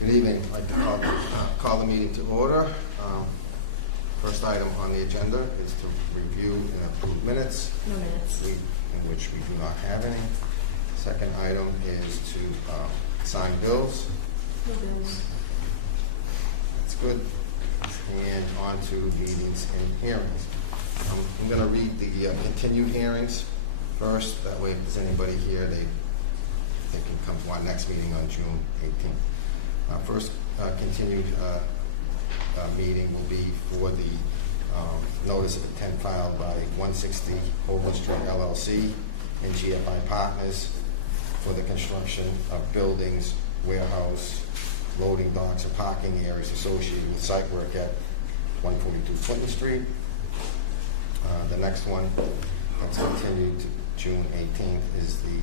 Good evening. I'd like to call the meeting to order. First item on the agenda is to review and approve minutes. No minutes. In which we do not have any. Second item is to sign bills. No bills. That's good. And on to meetings and hearings. I'm going to read the continued hearings first. That way, if there's anybody here, they can come to our next meeting on June 18th. First continued meeting will be for the notice of intent filed by 160 Holborn Street LLC and GFI Partners for the construction of buildings, warehouse, loading docks, or parking areas associated with site work at 142 Clinton Street. The next one that's continued to June 18th is the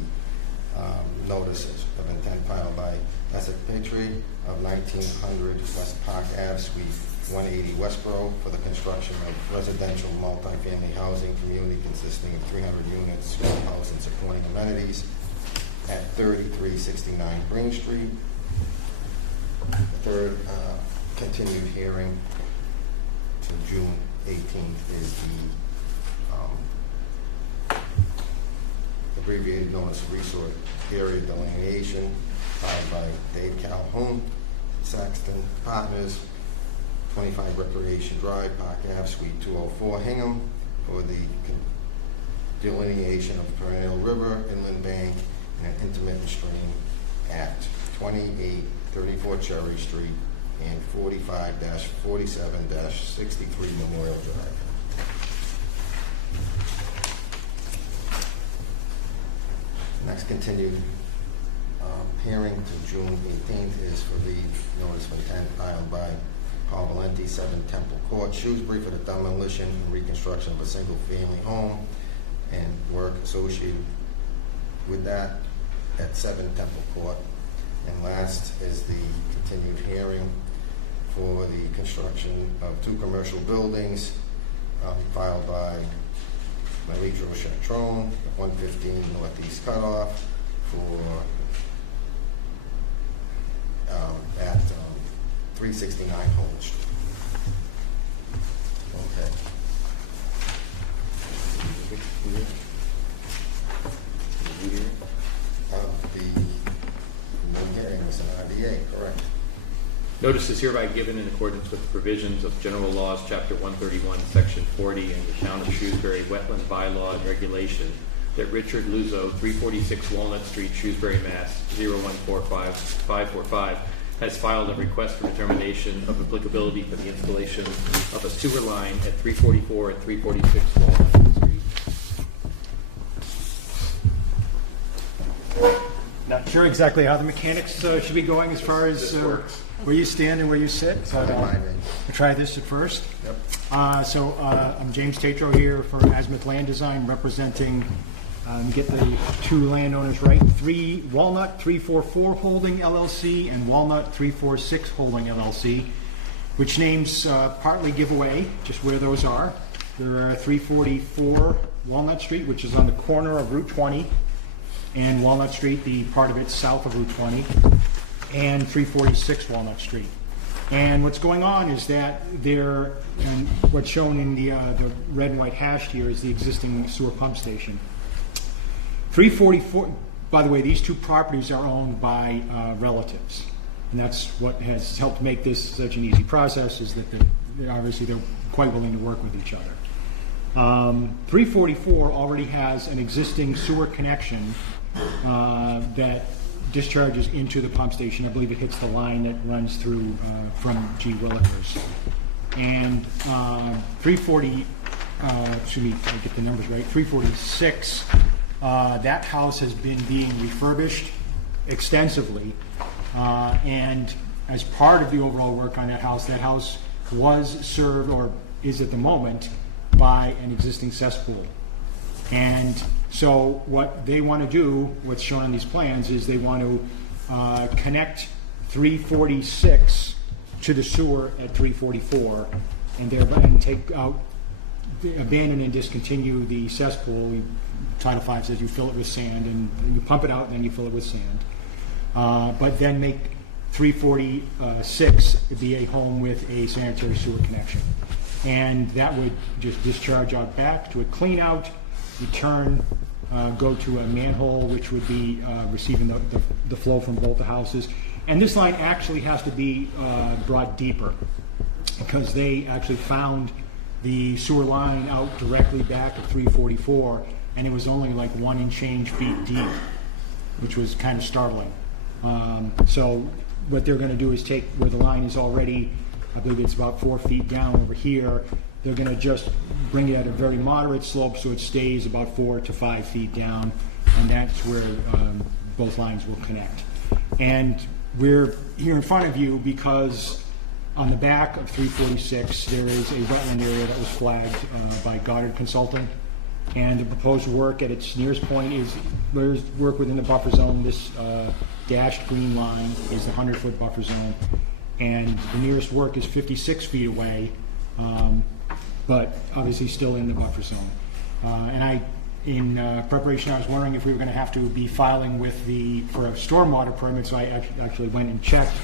notice of intent filed by Essex Petrie of 1900 West Park Ave, Suite 180 Westboro for the construction of residential multifamily housing community consisting of 300 units, school house, and supporting amenities at 3369 Green Street. The third continued hearing to June 18th is the abbreviated notice of resource area delineation filed by Dave Calhoun, Saxton Partners, 25 Recreation Drive, Park Ave, Suite 204, Hingham, for the delineation of perennial river, inland bank, and an intermittent stream at 2834 Cherry Street and 45-47-63 Memorial Drive. Next continued hearing to June 18th is for the notice of intent filed by Paul Valenti, 7 Temple Court, Shrewsbury, for the demolition and reconstruction of a single-family home and work associated with that at 7 Temple Court. And last is the continued hearing for the construction of 2 commercial buildings filed by Maritro Chatron, 115 Northeast Cutoff, for at 369 Holmes Street. Okay. The hearing is an RDA, correct? Notice is hereby given in accordance with the provisions of General Laws, Chapter 131, Section 40, and the Town of Shrewsbury Wetland Bylaw and Regulation, that Richard Luzo, 346 Walnut Street, Shrewsbury, Mass. 0145545, has filed a request for determination of applicability for the installation of a sewer line at 344 and 346 Walnut Street. Not sure exactly how the mechanics should be going as far as where you stand and where you sit. So we'll try this at first. Yep. I'm James Tatro here for Azimuth Land Design, representing, get the 2 landowners right, Walnut 344 Holding LLC and Walnut 346 Holding LLC, which names partly give away just where those are. There are 344 Walnut Street, which is on the corner of Route 20, and Walnut Street, the part of it south of Route 20, and 346 Walnut Street. And what's going on is that and what's shown in the red and white hashed here is the existing sewer pump station. 344, by the way, these 2 properties are owned by relatives. And that's what has helped make this such an easy process, is that they're quite willing to work with each other. 344 already has an existing sewer connection that discharges into the pump station. I believe it hits the line that runs through from G. Willikers. And 340, excuse me, I get the numbers right, 346, that house has been being refurbished extensively. And as part of the overall work on that house was served, or is at the moment, by an existing cesspool. And so what they want to do, what's shown on these plans, is they want to connect 346 to the sewer at 344, and thereby take out, abandon and discontinue the cesspool. Title V says you fill it with sand, and you pump it out, and then you fill it with sand. But then make 346 be a home with a sanitary sewer connection. And that would just discharge out back to a clean out, return, go to a manhole, which would be receiving the flow from both the houses. And this line actually has to be brought deeper, because they actually found the sewer line out directly back at 344, and it was only like 1 and change feet deep, which was kind of startling. So what they're going to do is take where the line is already, I believe it's about 4 feet down over here, they're going to just bring it at a very moderate slope so it stays about 4 to 5 feet down, and that's where both lines will connect. And we're here in front of you because on the back of 346 there is a wetland area that was flagged by Goddard Consulting, and the proposed work at its nearest point is there's work within the buffer zone. This dashed green line is the 100-foot buffer zone, and the nearest work is 56 feet away, but obviously still in the buffer zone. And in preparation, I was wondering if we were going to have to be filing with for a stormwater permit, so I actually went and checked.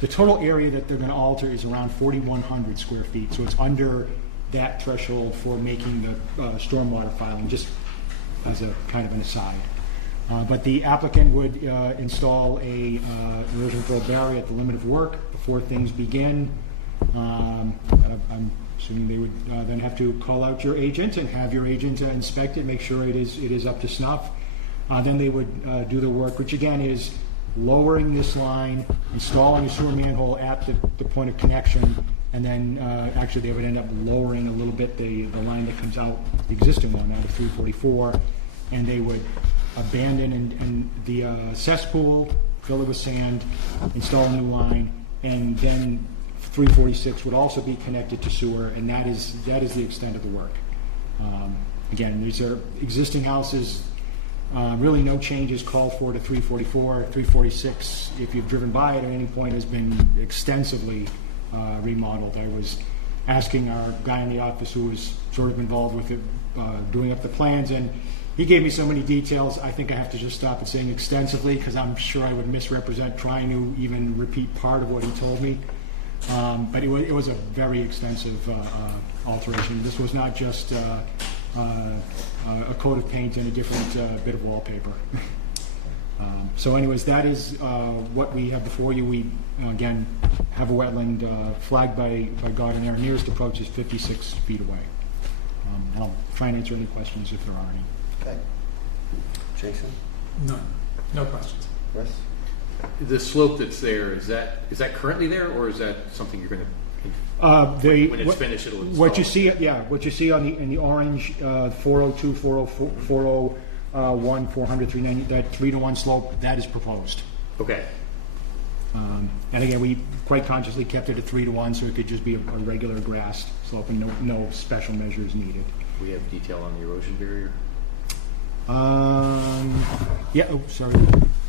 The total area that they're going to alter is around 4,100 square feet, so it's under that threshold for making the stormwater filing, just as a kind of an aside. But the applicant would install a erosion control barrier at the limit of work before things begin. I'm assuming they would then have to call out your agent and have your agent inspect it, make sure it is up to snuff. Then they would do the work, which again is lowering this line, installing a sewer manhole at the point of connection, and then actually they would end up lowering a little bit the line that comes out, the existing one out of 344, and they would abandon and the cesspool, fill it with sand, install a new line, and then 346 would also be connected to sewer, and that is the extent of the work. Again, these are existing houses. Really no changes called for to 344. 346, if you've driven by it at any point, has been extensively remodeled. I was asking our guy in the office who was sort of involved with it, doing up the plans, and he gave me so many details, I think I have to just stop at saying extensively, because I'm sure I would misrepresent trying to even repeat part of what he told me. But it was a very extensive alteration. This was not just a coat of paint and a different bit of wallpaper. So anyways, that is what we have before you. We, again, have a wetland flagged by Goddard, and our nearest approach is 56 feet away. And I'll try and answer any questions if there are any. Okay. Jason? None. No questions. Chris? The slope that's there, is that currently there, or is that something you're going to, when it's finished, it'll install? What you see, what you see in the orange 402, 404, 401, 400, 390, that 3-to-1 slope, that is proposed. Okay. And again, we quite consciously kept it at 3-to-1, so it could just be a regular grass slope, and no special measures needed. We have detail on the erosion barrier. Yeah. Oh, sorry.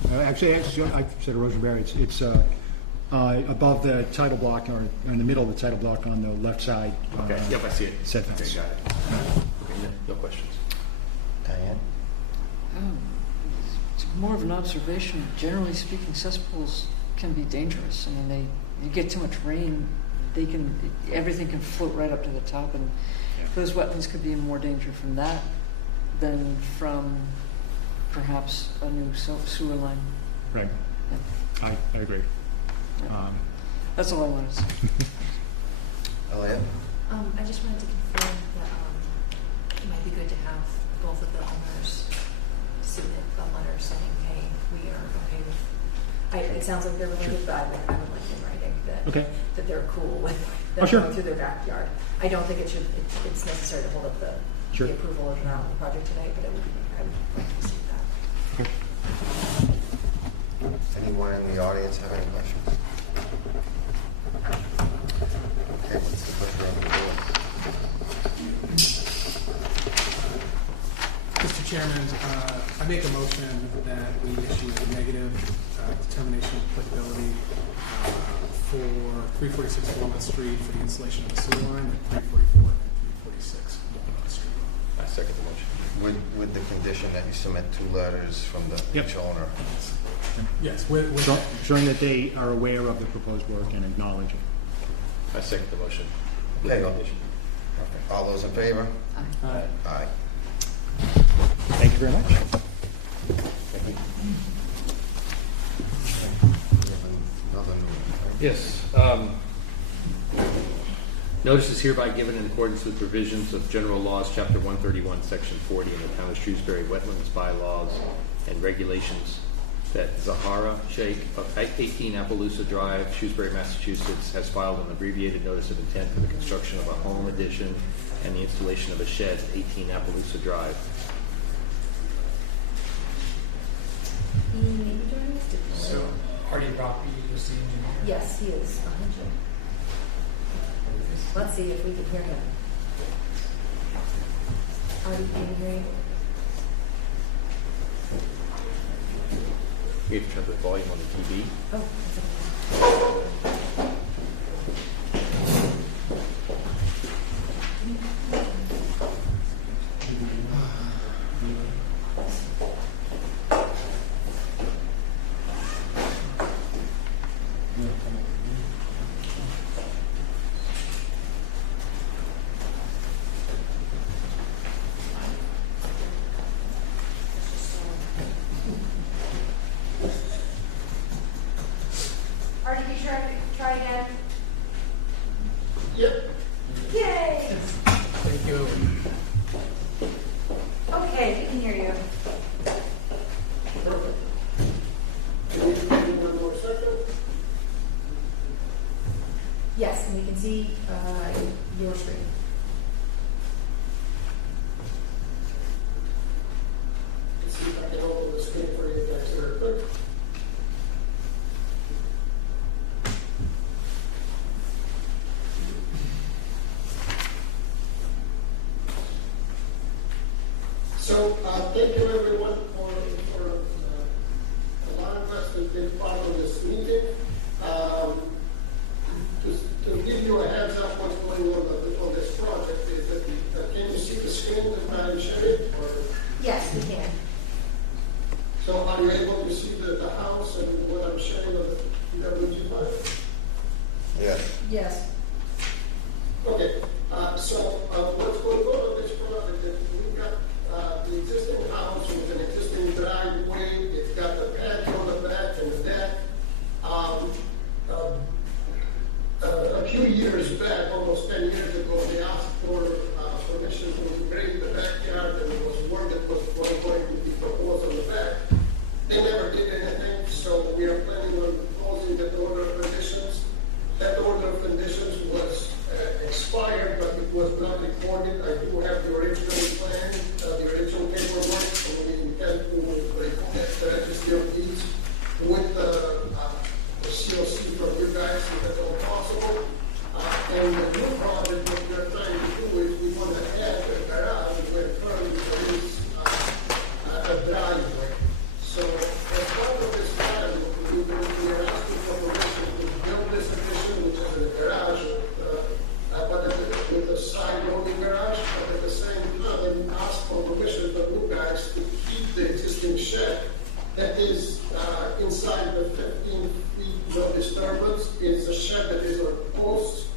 Actually, I said erosion barrier. It's above the title block, or in the middle of the title block on the left side. Okay. Yep, I see it. Said fence. Okay, got it. Okay, no questions. Diane? It's more of an observation. Generally speaking, cesspools can be dangerous. I mean, you get too much rain, everything can float right up to the top, and those wetlands could be in more danger from that than from perhaps a new sewer line. Right. Yeah. I agree. Yeah. That's all I wanted to say. Elliot? I just wanted to confirm that it might be good to have both of the owners submit a letter saying, hey, we are okay with, it sounds like they're really good, but I would like in writing that they're cool with them going through their backyard. I don't think it's necessary to hold up the approval of the project tonight, but I would like to see that. Okay. Anyone in the audience have any questions? Okay, what's the pleasure of the board? Mr. Chairman, I make a motion that we issue a negative determination of applicability for 346 Walnut Street for the installation of the sewer line at 344 and 346 Walnut Street. I second the motion. With the condition that you submit 2 letters from each owner. Yes, with showing that they are aware of the proposed work and acknowledge it. I second the motion. With Okay. condition. All those in favor? Aye. Aye. Thank you very much. Thank you. We have another new one, right? Yes. Notice is hereby given in accordance with provisions of General Laws, Chapter 131, Section 40, in the Town of Shrewsbury Wetlands Bylaws and Regulations, that Zahara Sheikh of 18 Appaloosa Drive, Shrewsbury, Massachusetts, has filed an abbreviated notice of intent for the construction of a home addition and the installation of a shed at 18 Appaloosa Drive. He may be joining us. Did he? So, Hardy Rocky was the engineer. Yes, he is. Behind you. Let's see if we can hear him. Artie, can you hear you? We have to turn the volume on the TV. Oh, that's okay. Artie, can you try again? Yep. Yay! thank you. Okay, we can hear you. Perfect. Can you give me one more second? Yes, and we can see your screen. Let's see if I can open the screen for you guys very quick. So, thank you everyone for allowing us to take part of this meeting. Just to give you a heads up what's going on this project is that, can you see the screen that I'm sharing? Or, Yes, we can. so are you able to see the house and what I'm sharing on the WG5? Yes. Yes. Okay, so what's going on this project is we've got the existing house with an existing driveway. It's got the patio on the back and the deck. A few years back, almost 10 years ago, they asked for permission to grade the backyard, and there was work that was going to be proposed on the back. They never did anything, so we are planning on closing that order of conditions. That order of conditions was expired, but it was not recorded. I do have the original plan, the original paperwork, and we intend to record the registry of deeds with the COC from you guys, if that's all possible. And the new project, what we're trying to do is we want to add a garage where currently there is a driveway. So as part of this driveway, we are asking for permission to build this addition, which is a garage, but with a side loading garage, but at the same time, ask for permission from you guys to keep the existing shed that is inside the 15 feet no disturbance. It's a shed that is on posts.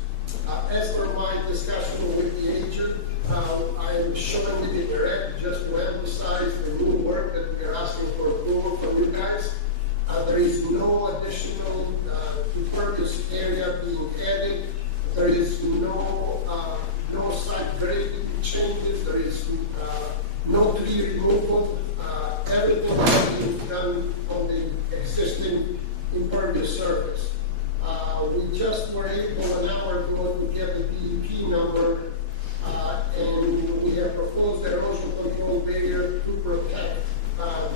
As per my discussion with the agent, I am showing it in red just to emphasize the new work that we are asking for approval from you guys. There is no additional impervious area being added. There is no site grading changes. There is no tree removal. Everything is being done on the existing impervious surface. We just were able an hour ago to get the DEP number, and we have proposed erosion control barrier to protect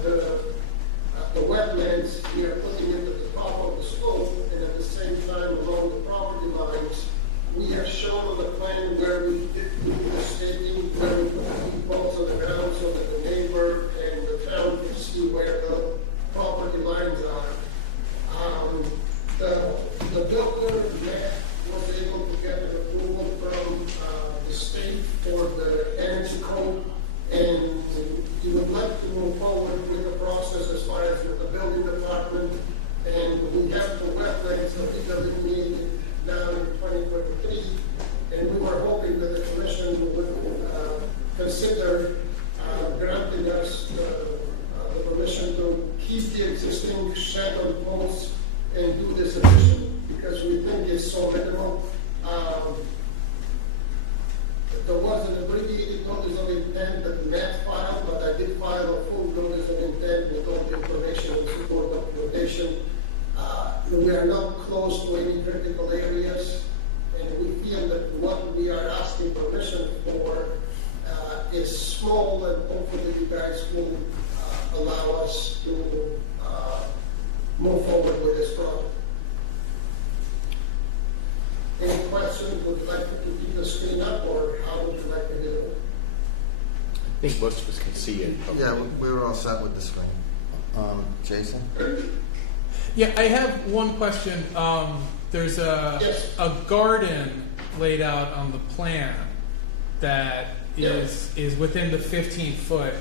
the wetlands we are putting into the top of the slope, and at the same time along the property lines. We have shown on the plan where we did do the staking, where we put the poles on the ground so that the neighbor and the town can see where the property lines are. The builder was able to get an approval from the state for the energy code, and he would like to move forward with the process as far as with the building department have the wetlands that we delineated now in 2023, and we were hoping that the commission would consider granting us the permission to keep the existing shed on poles and do this addition, because we think it's so minimal. There was an abbreviated notice of intent that Matt filed, but I did file a full notice of intent with all the information and support documentation. We are not close to any critical areas, and we feel that what we are asking permission for is small, and hopefully you guys will allow us to move forward with this project. Any questions? Would you like to keep the screen up, or how would you like to do it? I think most of us can see it. Yeah, we were all set with the screen. Jason? Yeah, I have one question. There's a garden laid out on the plan that is within the 15-foot.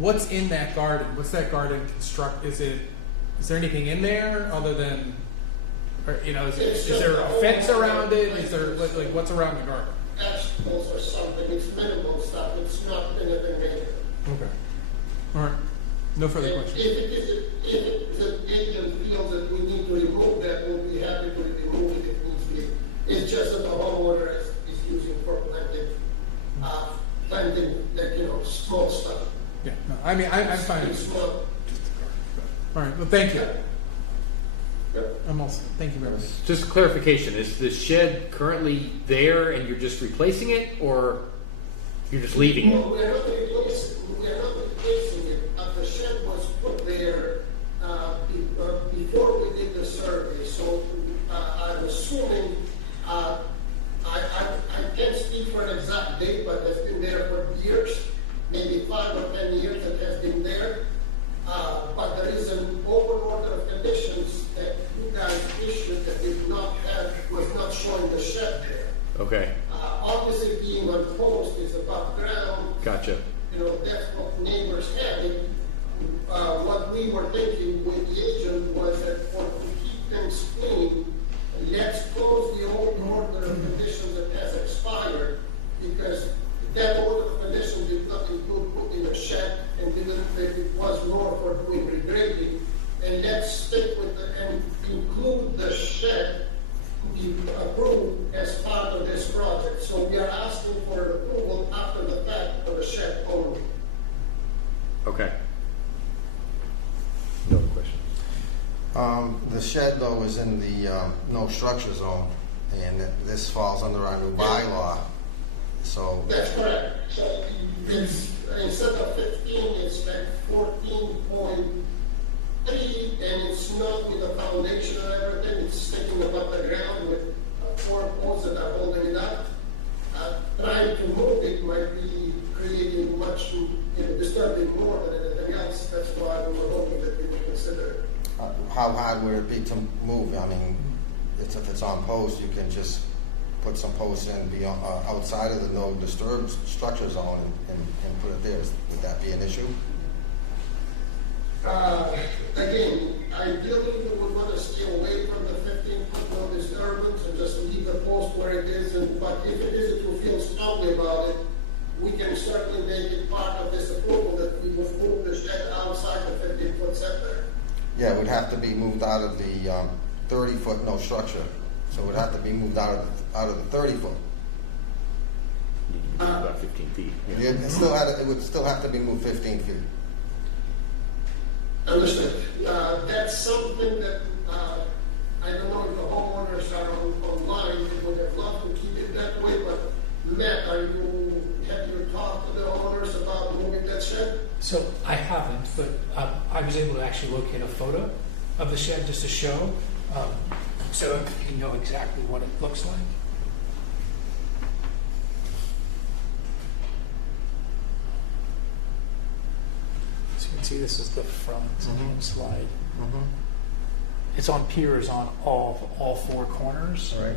What's in that garden? What's that garden construct? Is there anything in there other than, or, you know, is there a fence around it? Is there like what's around the garden? Vegetables or something. It's minimal stuff. It's not anything major. Okay. All right. No further questions. If the agent feels that we need to remove that, we'll be happy to remove it if needs be. It's just that the homeowner is using for planting, like, you know, small stuff. Yeah. No, I mean, I'm fine. It's small. All right. Well, thank you. Yep. I'm all set. Thank you very much. Just clarification, is the shed currently there and you're just replacing it, or you're just leaving it? Well, we are not replacing it. The shed was put there before we did the survey, so I'm assuming, I can't speak for an exact date, but it's been there for years, maybe 5 or 10 years it has been there. But there is an open order of conditions that you guys issued that was not showing the shed there. Okay, Obviously, being on post is above ground. gotcha. You know, that's what neighbors had. What we were thinking with the agent was that to keep things clean, let's close the old order of conditions that has expired, because that order of conditions did not include putting a shed and it was more for doing regrading. And let's stick with and include the shed to be approved as part of this project. So we are asking for an approval after the fact for the shed only. Okay. No other questions? The shed, though, is in the no structure zone, and this falls under our new bylaw. So That's correct. So it's, instead of 15, it's like 14.3, and it's not with a foundation or everything. It's sticking above the ground with 4 poles that are holding it up. Trying to move it might be creating much, disturbing more than anything else. That's why we were hoping that we would consider it. how hard would it be to move? I mean, if it's on post, you can just put some posts in beyond, outside of the no disturb structure zone and put it there. Would that be an issue? Again, ideally, we would want to stay away from the 15-foot no disturbance and just leave the post where it is. But if it is, if you feel strongly about it, we can certainly make it part of this approval that we would move the shed outside the 15-foot setback. Yeah, it would have to be moved out of the 30-foot no structure. So it would have to be moved out of the 30-foot. You can do about 15 feet. Yeah. It would still have to be moved 15 feet. Understood. That's something that I don't know if the homeowners are online. They would have loved to keep it that way, but Matt, have you talked to the owners about moving that shed? So I haven't, but I was able to actually locate a photo of the shed just to show, so you know exactly what it looks like. So you can see this is the front slide. Mm-hmm. It's on piers on all 4 corners. All right.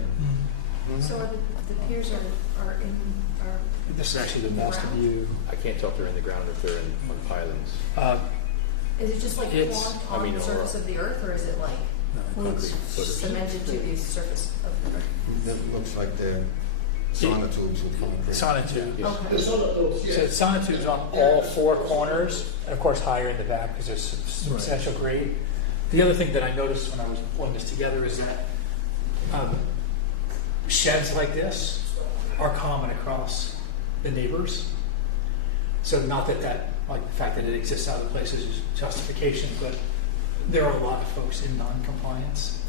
So are the piers are in, are, This is actually the best Ground? view. I can't tell if they're in the ground or if they're on pylons. is it just like It's- formed on the surface of the earth, or is it like? Well, concrete it's footers. Cemented to the surface of the. It looks like they're sonotubes with concrete. Sonotube. Yes. Okay. The sonotubes, So yes. sonotubes on all four corners, and of course higher in the back because there's substantial grade. The other thing that I noticed when I was pulling this together is that sheds like this are common across the neighbors. So not that like the fact that it exists other places is justification, but there are a lot of folks in non-compliance,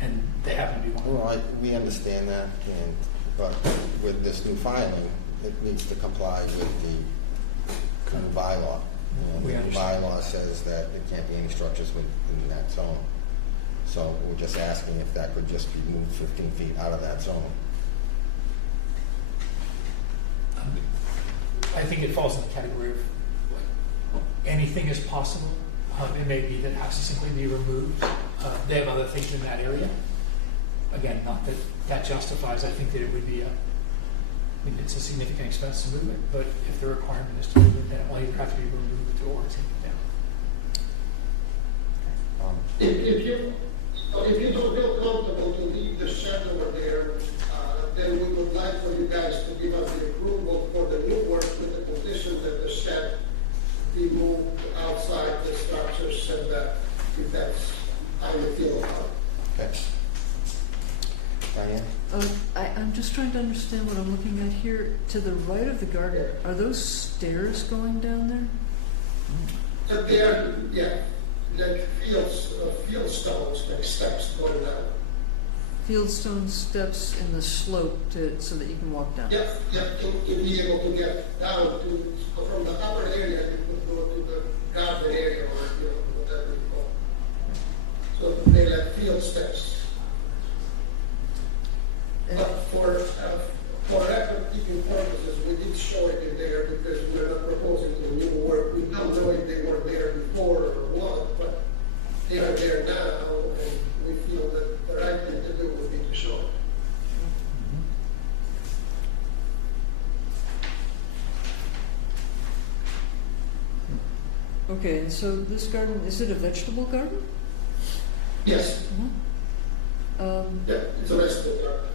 and they happen to be one. Well, we understand that, but with this new filing, it needs to comply with the new bylaw. We The new understand. bylaw says that there can't be any structures within that zone. So we're just asking if that could just be moved 15 feet out of that zone. I think it falls in the category of anything is possible. It may be that it has to simply be removed. They have other things in that area. Again, not that that justifies. I think that it would be it's a significant expense to move it, but if the requirement is to move it, then it will either have to be removed or taken down. If you don't feel comfortable to leave the shed over there, then we would like for you guys to give us the approval for the new work with the condition that the shed be moved outside the structure so that if that's how you feel about it. Okay. Diane? I'm just trying to understand what I'm looking at here. To the right of the garden, are those stairs going down there? But they are, yeah, like field stones, like steps going down. Fieldstone steps in the slope so that you can walk down. Yeah, to be able to get down to, from the upper area, you could go to the garden area or, whatever you call it. So they like field steps. But for record-keeping purposes, we did show it in there because we're not proposing the new work. We don't know if they were there before or what, but they are there now, and we feel that the right thing to do would be to show it. Okay, and so this garden, is it a vegetable garden? Yes, yeah, it's a vegetable garden.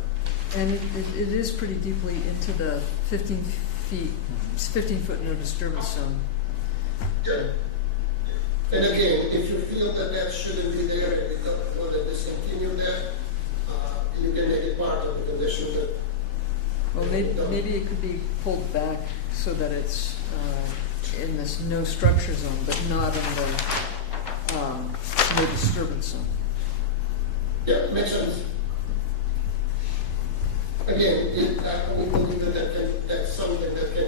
And it is pretty deeply into the 15 feet, 15-foot no disturbance zone. Yeah. And again, if you feel that that shouldn't be there and you don't want to discontinue that, you can make it part of the condition that. Well, maybe it could be pulled back so that it's in this no structure zone, but not in the no disturbance zone. Yeah, makes sense. Again, we believe that that's something that can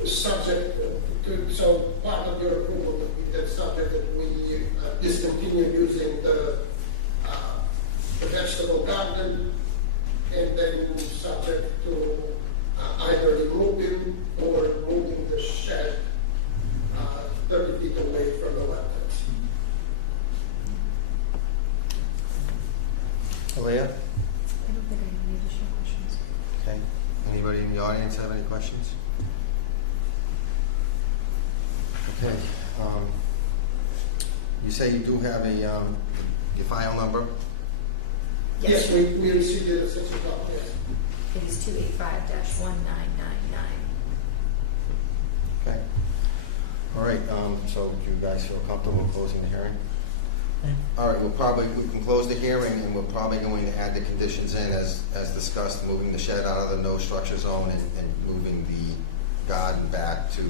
be subject to, so part of your approval would be that subject that we discontinue using the vegetable garden, and then subject to either removing or moving the shed 30 feet away from the wetlands. Alea? I don't think I have any additional questions. Okay. Anybody in the audience have any questions? Okay. You say you do have your file number? Yes, we received it at 6 o'clock, yes. It is 285-1999. Okay. All right, so do you guys feel comfortable closing the hearing? All right, we can close the hearing, and we're probably going to add the conditions in as discussed, moving the shed out of the no structure zone and moving the garden back to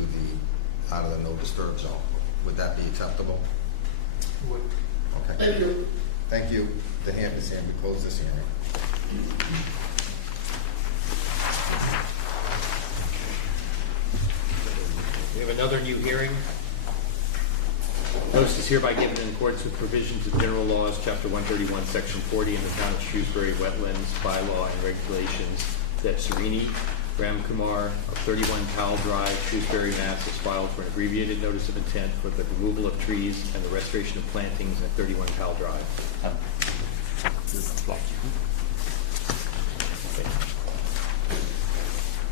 out of the no disturb zone. Would that be acceptable? Would. Okay. Thank you. Thank you. The hand is in. We close this hearing. We have another new hearing. Notice is hereby given in accordance with provisions of general laws, Chapter 131, Section 40, in the Town of Shrewsbury Wetlands Bylaw and Regulations, that Serini Ramkumar of 31 Powell Drive, Shrewsbury, Mass. Has filed for an abbreviated notice of intent for the removal of trees and the restoration of plantings at 31 Powell Drive. Okay.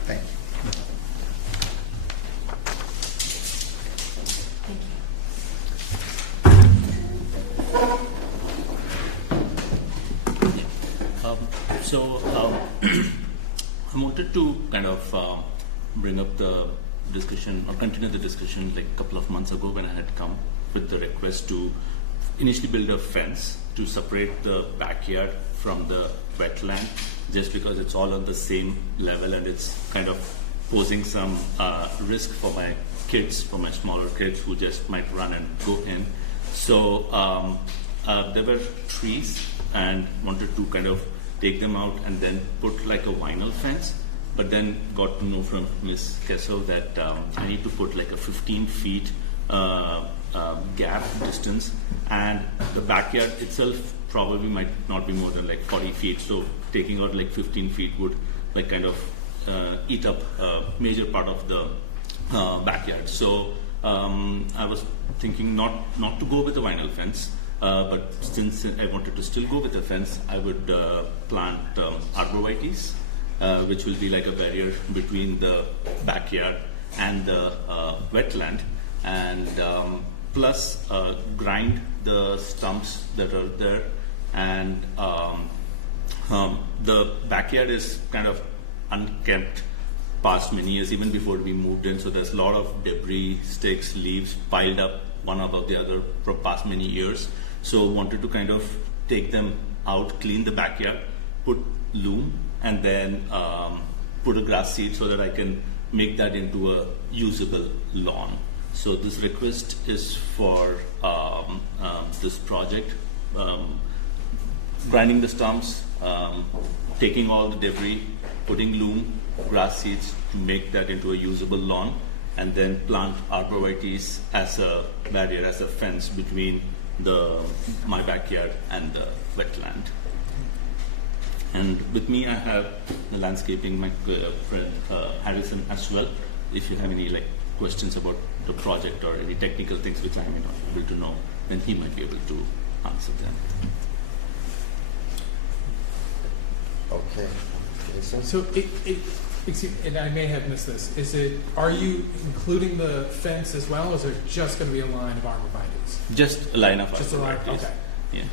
Thank you. Thank you. I wanted to kind of bring up the discussion or continue the discussion like a couple of months ago when I had come with the request to initially build a fence to separate the backyard from the wetland, just because it's all on the same level and it's kind of posing some risk for my kids, for my smaller kids who just might run and go in. So there were trees and wanted to kind of take them out and then put like a vinyl fence, but then got to know from Ms. Kessel that I need to put like a 15 feet gap distance, and the backyard itself probably might not be more than like 40 feet, so taking out like 15 feet would like kind of eat up a major part of the backyard. So I was thinking not to go with a vinyl fence, but since I wanted to still go with a fence, I would plant arborvitaes, which will be like a barrier between the backyard and the wetland, and plus grind the stumps that are there. And the backyard is kind of unkempt past many years, even before we moved in, so there's a lot of debris, sticks, leaves piled up one above the other for past many years. So wanted to kind of take them out, clean the backyard, put loam, and then put a grass seed so that I can make that into a usable lawn. So this request is for this project, grinding the stumps, taking all the debris, putting loam, grass seeds to make that into a usable lawn, and then plant arborvitaes as a barrier, as a fence between my backyard and the wetland. And with me, I have the landscaping, my friend Harrison as well. If you have any like questions about the project or any technical things which I may not be able to know, then he might be able to answer them. Okay. Jason? So and I may have missed this. Are you including the fence as well, or is there just going to be a line of arborvitaes? Just a line of Just a line. arborvitaes. Okay. Yeah.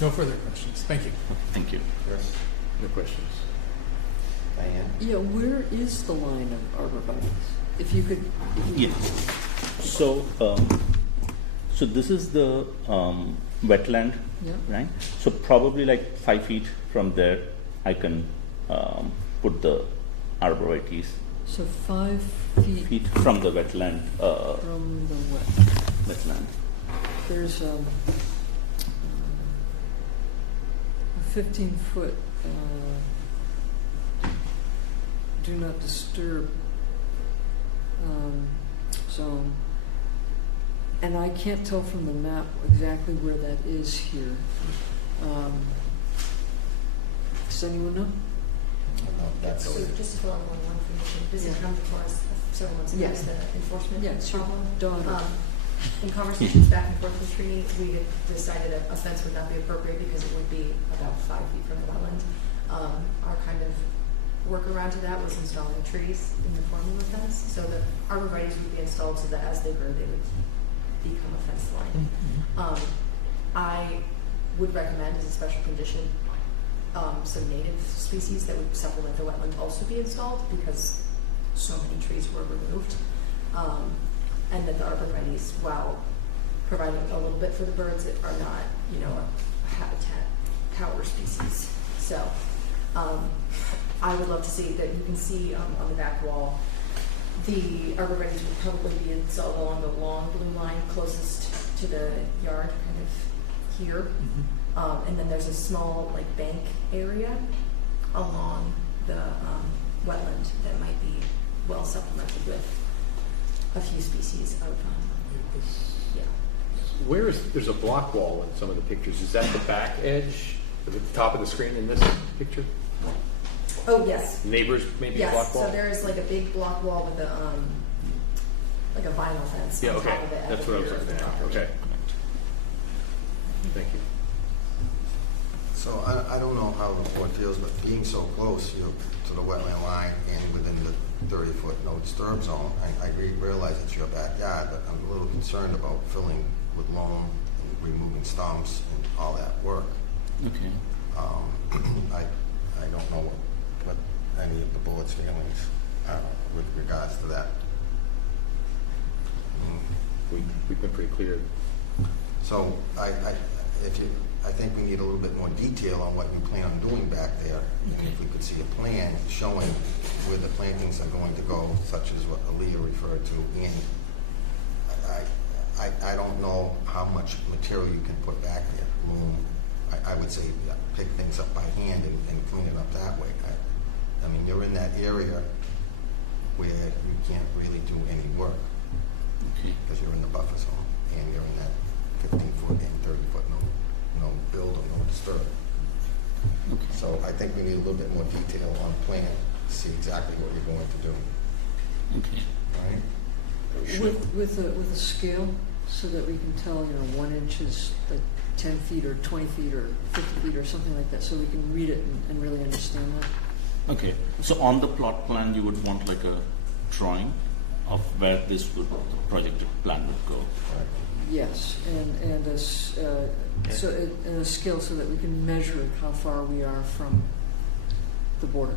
No further questions. Thank you. Thank you. Yes. No questions. Diane? Yeah, where is the line of arborvitae? If you could. Yeah. So, so this is the wetland, Yeah. right? So probably like 5 feet from there, I can put the arborvitaes. So 5 feet From the wetland. from the Wetland. There's a 15-foot do not disturb zone, and I can't tell from the map exactly where that is here. Does anyone know? That's So just to fill in one information, this has come before us several months ago, Yes. the enforcement Yeah, it's your problem. daughter. In conversations back and forth with Trini, we had decided a fence would not be appropriate because it would be about 5 feet from the wetland. Our kind of workaround to that was installing trees in the form of a fence, so the arborvitaes would be installed so that as they grow, they would become a fence line. I would recommend as a special condition some native species that would supplement the wetland also be installed because so many trees were removed. And that the arborvitaes, while providing a little bit for the birds, are not, a habitat power species. So I would love to see that. You can see on the back wall, the arborvitaes would probably be installed along the long blue line closest to the yard, kind of here. And then there's a small bank area along the wetland that might be well supplemented with a few species of, There's a block wall in some of the pictures. Is that the back edge at the top of the screen in this picture? Oh, yes. Neighbors, maybe a Yes, block wall? so there is a big block wall with a vinyl fence Yeah, on okay. top of it. at That's the what I was rear of looking the at. property. Okay. Thank you. So I don't know how the board feels, but being so close to the wetland line and within the 30-foot no disturb zone, I realize it's your backyard, but I'm a little concerned about filling with loam and removing stumps and all that work. Okay. I don't know what any of the board's feelings with regards to that. We've been pretty clear. So I think we need a little bit more detail on what you plan on doing back there. And if we could see a plan showing where the plantings are going to go, such as what Aaliyah referred to, and I don't know how much material you can put back there. I would say pick things up by hand and clean it up that way. I mean, you're in that area where you can't really do any work because you're in the buffer zone and you're in that 15-foot and 30-foot no build or no disturb. Okay. So I think we need a little bit more detail on the plan to see exactly what you're going to do. Okay. All right? With a scale, so that we can tell, 1 inch is like 10 feet or 20 feet or 50 feet or something like that, so we can read it and really understand that. Okay. So on the plot plan, you would want like a drawing of where the projected plan would go. Yes, and a scale so that we can measure how far we are from the border.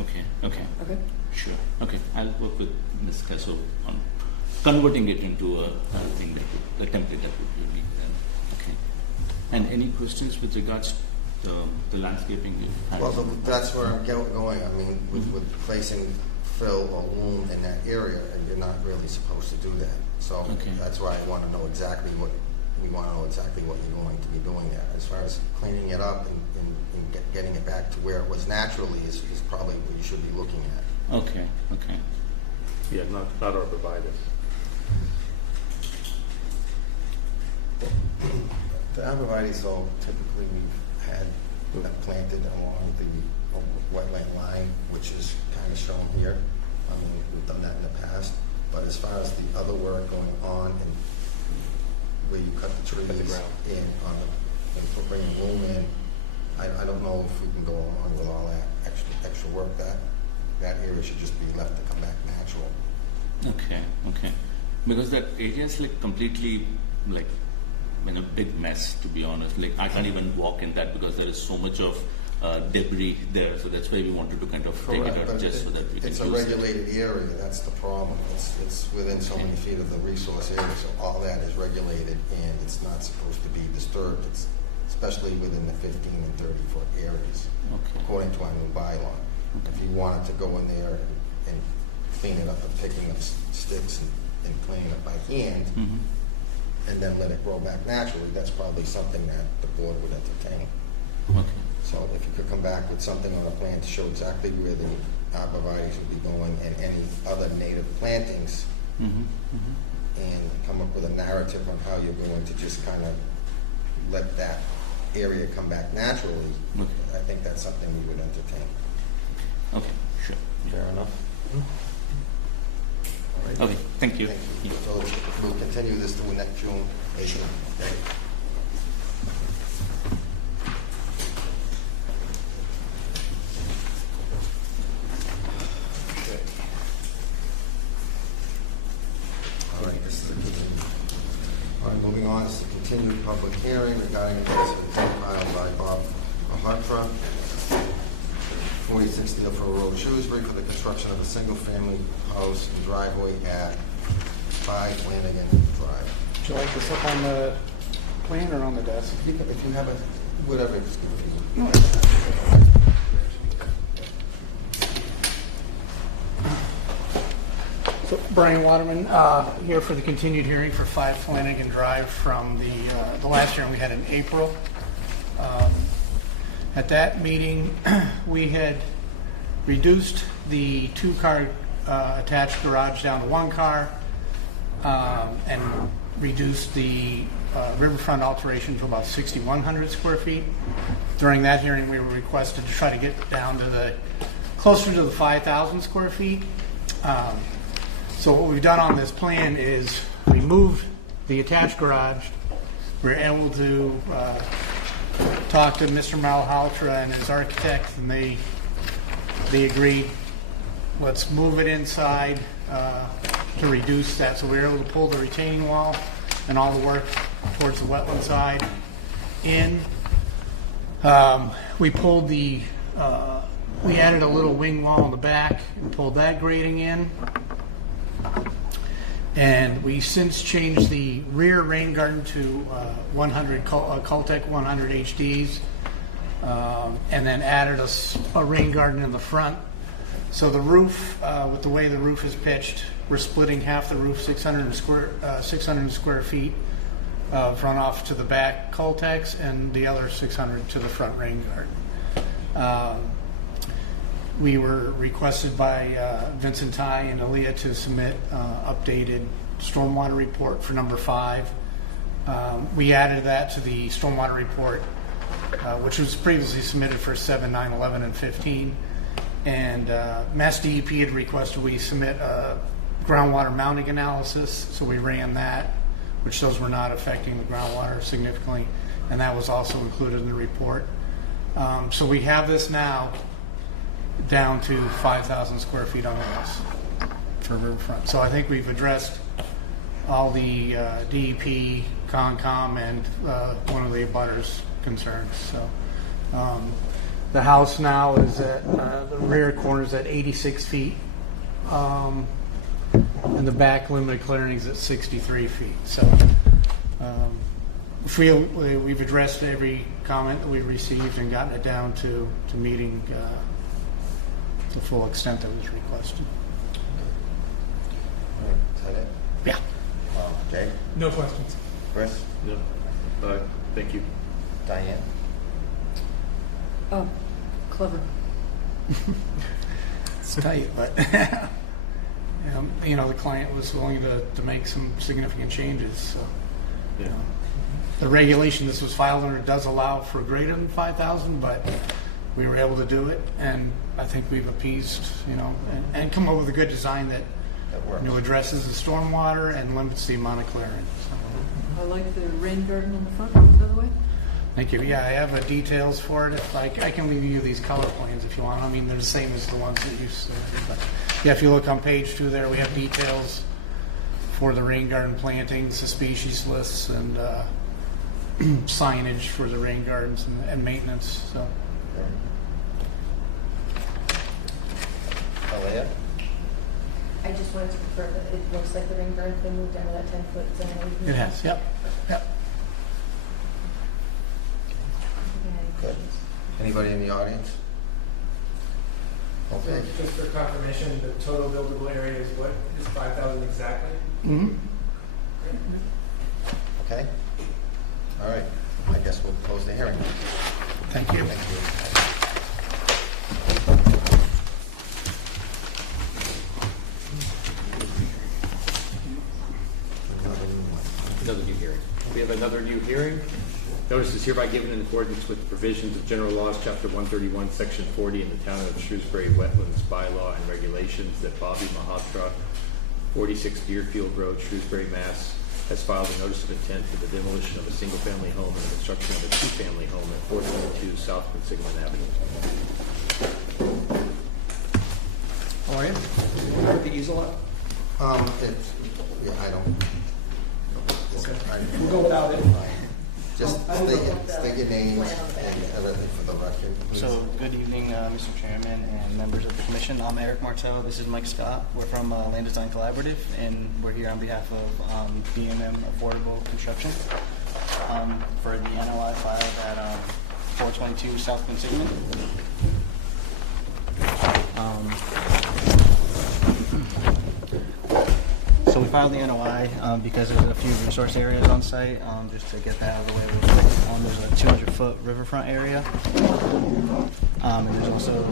Okay. Okay. Okay. Sure. Okay. I'll work with Ms. Casso on converting it into a thing a template that would be unique then. Okay. And any questions with regards to the landscaping? Well, that's where I'm going. I mean, with placing fill or loom in that area, and you're not really supposed to do that. So that's why I want to know exactly what you're going to be doing there. As far as cleaning it up and getting it back to where it was naturally is probably what you should be looking at. Okay. Okay. Yeah, not arborvitae. The arborvitae, though, typically we've had that planted along the wetland line, which is kind of shown here. I mean, we've done that in the past. But as far as the other work going on and where you cut the trees in and bringing loom in, I don't know if we can go on with all that extra work. That area should just be left to come back natural. Okay. Okay. Because that area is like completely like in a big mess, to be honest. Like I can't even walk in that because there is so much of debris there. So that's why we wanted to kind of take it out just so that we can use it. It's a regulated area. That's the problem. It's within so many feet of the resource area. So all that is regulated and it's not supposed to be disturbed. It's especially within the 15 and 30 foot areas, according to our new bylaw. If you wanted to go in there and clean it up and picking up sticks and cleaning it by hand, and then let it grow back naturally, that's probably something that the board would entertain. Okay. So if you could come back with something on a plan to show exactly where the arborvitae would be going and any other native plantings, and come up with a narrative on how you're going to just kind of let that area come back naturally, I think that's something we would entertain. Okay, sure. Fair enough? All right. Okay, thank you. Thank you. So we'll continue this to next June 8th. Okay. All right, this is a continued. All right, moving on, this is a continued public hearing regarding the case of the filed by Bob Hartford, 46 Deerfield Road, Shrewsbury, for the construction of a single-family house and driveway at 5 Flanagan Drive. Would you like this up on the plan or on the desk? If you have a, whatever is good for you. So Brian Waterman here for the continued hearing for 5 Flanagan Drive from the last hearing we had in April. At that meeting, we had reduced the 2-car attached garage down to 1 car and reduced the riverfront alteration to about 6,100 square feet. During that hearing, we were requested to try to get down to closer to the 5,000 square feet. So what we've done on this plan is we moved the attached garage. We're able to talk to Mr. Malhotra and his architect, and they agreed, let's move it inside to reduce that. So we were able to pull the retaining wall and all the work towards the wetland side in. We pulled we added a little wing wall in the back and pulled that grading in. And we since changed the rear rain garden to 100 Cultec 100 HDs, and then added a rain garden in the front. So the roof, with the way the roof is pitched, we're splitting half the roof, 600 square feet of runoff to the back Cultex, and the other 600 to the front rain garden. We were requested by Vincent Ty and Aaliyah to submit updated stormwater report for number 5. We added that to the stormwater report, which was previously submitted for 7, 9, 11, and 15. And Mass DEP had requested we submit a groundwater mounting analysis, so we ran that, which those were not affecting the groundwater significantly, and that was also included in the report. So we have this now down to 5,000 square feet on the house for riverfront. So I think we've addressed all the DEP, Concom, and one of the abutters concerns. So the house now is at the rear corner is at 86 feet, and the back limited clearing is at 63 feet. So feel we've addressed every comment that we received and gotten it down to meeting the full extent that was requested. All right, is that it? Yeah. Jay? No questions. Chris? No. Thank you. Diane? Oh, clever. It's tight, but the client was willing to make some significant changes. So, Yeah. The regulation this was filed under does allow for greater than 5,000, but we were able to do it, and I think we've appeased, and come up with a good design that That works. addresses the stormwater and limits the amount of clearing. So, I like the rain garden in the front, by the way. thank you. Yeah, I have details for it. I can leave you these color plans if you want. I mean, they're the same as the ones that you submitted. But yeah, if you look on page 2 there, we have details for the rain garden plantings, the species lists, and signage for the rain gardens and maintenance. So. Aaliyah? I just wanted to confirm that it looks like the rain garden's been moved down to that 10-foot zone. It has, yep. Good. Anybody in the audience? Okay. Just for confirmation, the total buildable area is what? Is 5,000 exactly? Mm-hmm. Okay. All right. I guess we'll close the hearing. Thank you. Thank you. Another new hearing. We have another new hearing. Notice is hereby given in accordance with the provisions of General Laws, Chapter 131, Section 40, in the Town of Shrewsbury Wetlands Bylaw and Regulations, that Bobby Mahatra, 46 Deerfield Road, Shrewsbury, Mass., has filed a notice of intent for the demolition of a single-family home and the construction of a two-family home at 422 South Quinsigamond Avenue. How are you? The easel up? I don't. We'll go without it. Just state your name and everything for the record, please. So, good evening, Mr. Chairman and members of the Commission. I'm Eric Martel. This is Mike Scott. We're from Land Design Collaborative, and we're here on behalf of B&M Affordable Construction for the NOI filed at 422 South Quinsigamond. So we filed the NOI because there's a few resource areas on site, just to get that out of the way real quick. There's a 200-foot riverfront area, and there's also,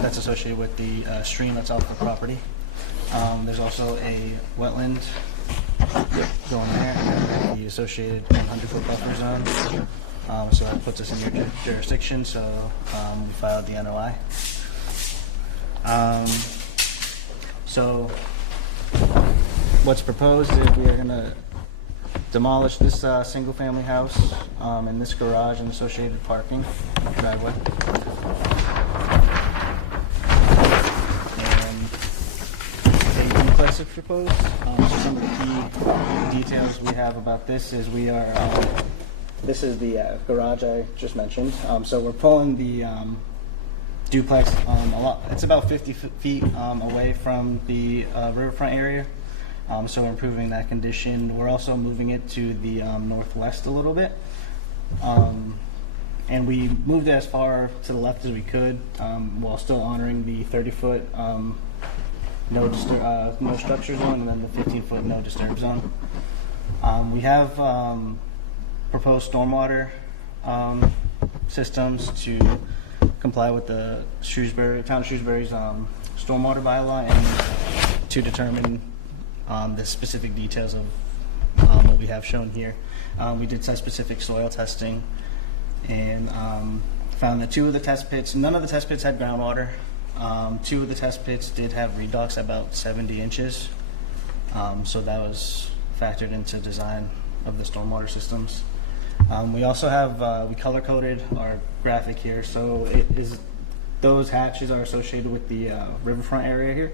that's associated with the stream that's off the property. There's also a wetland going there, and the associated 100-foot buffer zone. So that puts us in your jurisdiction, so we filed the NOI. So what's proposed is we are going to demolish this single-family house and this garage and associated parking driveway. And a duplex is proposed. So some of the key details we have about this is we are, this is the garage I just mentioned. So we're pulling the duplex a lot. It's about 50 feet away from the riverfront area. So we're improving that condition. We're also moving it to the northwest a little bit. And we moved it as far to the left as we could, while still honoring the 30-foot no structure zone, and then the 15-foot no disturb zone. We have proposed stormwater systems to comply with the town of Shrewsbury's stormwater bylaw, and to determine the specific details of what we have shown here. We did site-specific soil testing, and found that two of the test pits, none of the test pits had groundwater. Two of the test pits did have redox about 70 inches. So that was factored into design of the stormwater systems. We also have, we color-coded our graphic here. So those hatches are associated with the riverfront area here.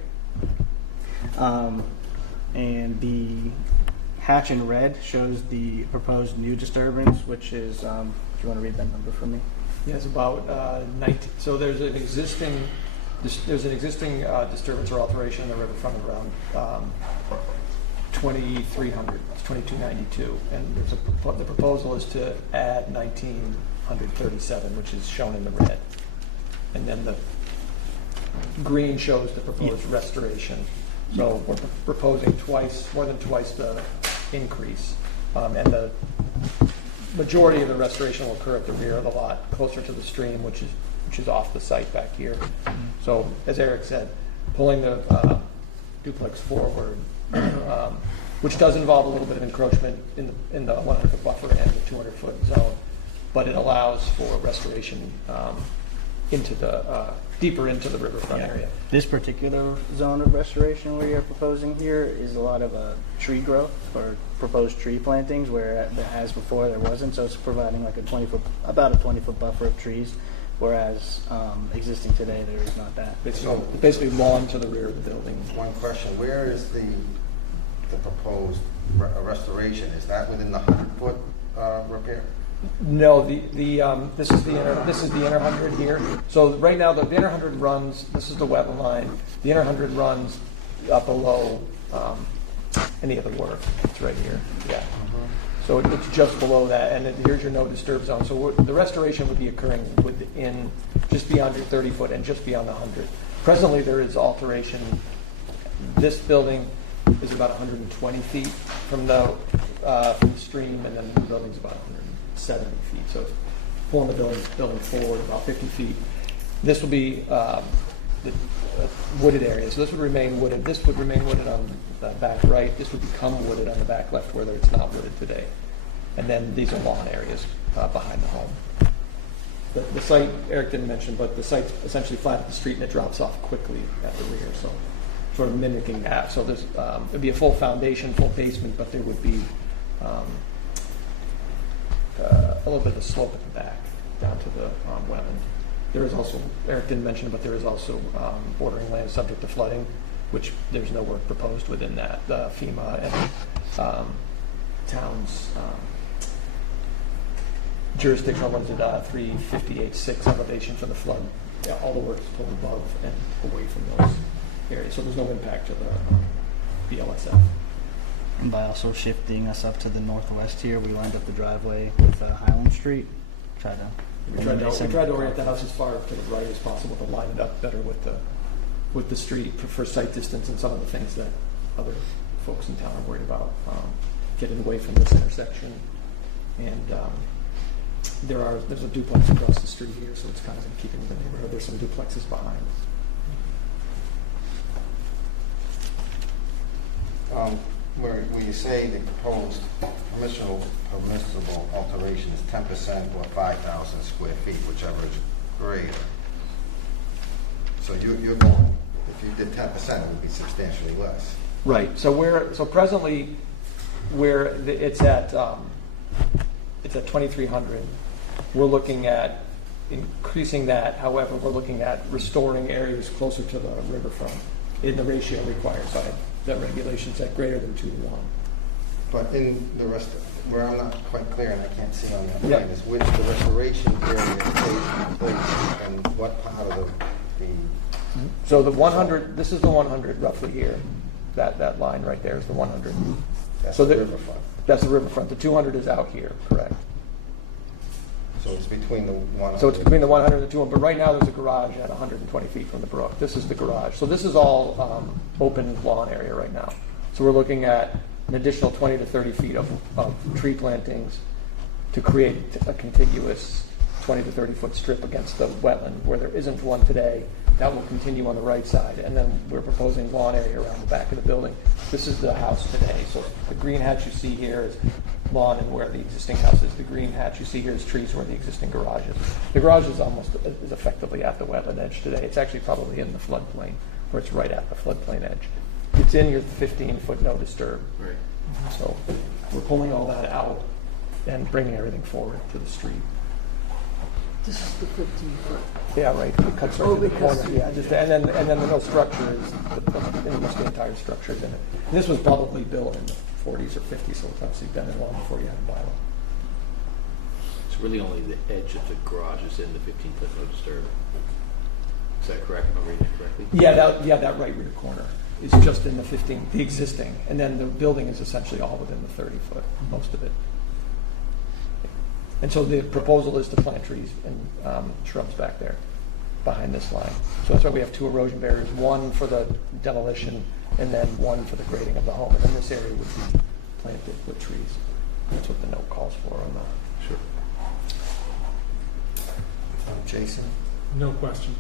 And the hatch in red shows the proposed new disturbance, which is, do you want to read that number for me? Yeah, it's about 19. So there's an existing disturbance or alteration in the riverfront around 2,300. It's 2,292, and the proposal is to add 1,937, which is shown in the red, and then the green shows the proposed restoration. So we're proposing more than twice the increase, and the majority of the restoration will occur at the rear of the lot, closer to the stream, which is off the site back here. So, as Eric said, pulling the duplex forward, which does involve a little bit of encroachment in the 100-foot buffer and the 200-foot zone, but it allows for restoration into the deeper into the riverfront area. This particular zone of restoration we are proposing here is a lot of tree growth or proposed tree plantings, where as before there wasn't. So it's providing like about a 20-foot buffer of trees, whereas existing today there is not that. So basically lawn to the rear of the building. One question, where is the proposed restoration? Is that within the 100-foot repair? No, this is the inner 100 here. So right now the inner 100 runs. This is the wetland line. The inner 100 runs up below any of the work. It's right here. Yeah. So it's just below that, and here's your no disturb zone. So the restoration would be occurring within just beyond your 30-foot and just beyond the 100. Presently, there is alteration. This building is about 120 feet from the stream, and then the building's about 170 feet. So it's pulling the building forward about 50 feet. This will be the wooded area. So this would remain wooded. This would remain wooded on the back right. This would become wooded on the back left, where it's not wooded today. And then these are lawn areas behind the home. The site, Eric didn't mention, but the site's essentially flat at the street, and it drops off quickly at the rear. So sort of mimicking that. So there's it'd be a full foundation, full basement, but there would be a little bit of a slope at the back down to the wetland. There is also, Eric didn't mention it, but there is also bordering land subject to flooding, which there's no work proposed within that. FEMA and town's jurisdictional ones at 358.6 elevation for the flood. Yeah, all the work is pulled above and away from those areas, so there's no impact to the BLSF. And by also shifting us up to the northwest here, we lined up the driveway with Highland Street. We tried to orient the house as far to the right as possible to line it up better with the street for sight distance and some of the things that other folks in town are worried about, getting away from this intersection. And there's a duplex across the street here, so it's kind of in keeping with the neighborhood. There's some duplexes behind. Where you say the proposed permissible alteration is 10% or 5,000 square feet, whichever is greater. So you're going, if you did 10%, it would be substantially less. Right. So presently, where it's at 2,300. We're looking at increasing that. However, we're looking at restoring areas closer to the riverfront in the ratio required by that regulations that greater than 2 to 1. But in the rest, where I'm not quite clear and I can't see on that Yeah. plan is which the restoration area stays in place and what part of the So the 100, this is the 100 roughly here. That line right there is the 100. that's So the the- riverfront. That's the riverfront. The 200 is out here, correct? So it's between the one. So it's between the 100 and the 200, but right now there's a garage at 120 feet from the brook. This is the garage. So this is all open lawn area right now. So we're looking at an additional 20 to 30 feet of tree plantings to create a contiguous 20 to 30 foot strip against the wetland where there isn't one today. That will continue on the right side, and then we're proposing lawn area around the back of the building. This is the house today, so the green hatch you see here is lawn and where the existing house is. The green hatch you see here is trees where the existing garage is. The garage is is effectively at the wetland edge today. It's actually probably in the floodplain, where it's right at the floodplain edge. It's in your 15-foot no disturb. Right. So we're pulling all that out and bringing everything forward to the street. This is the 15-foot. Yeah, right. It cuts right Oh, to the because- corner. Yeah, just and then the no structure is almost the entire structure is in it. And this was probably built in the 40s or 50s, so it's obviously been in long before you had a bylaw. It's really only the edge of the garage is in the 15-foot no disturb. Is that correct? Am I reading it correctly? Yeah, that right rear corner is just in the 15, the existing, and then the building is essentially all within the 30-foot, most of it. And so the proposal is to plant trees and shrubs back there behind this line. So that's why we have 2 erosion barriers, one for the demolition and then one for the grading of the home. And then this area would be planted with trees. That's what the note calls for on the. Sure. Jason, No questions.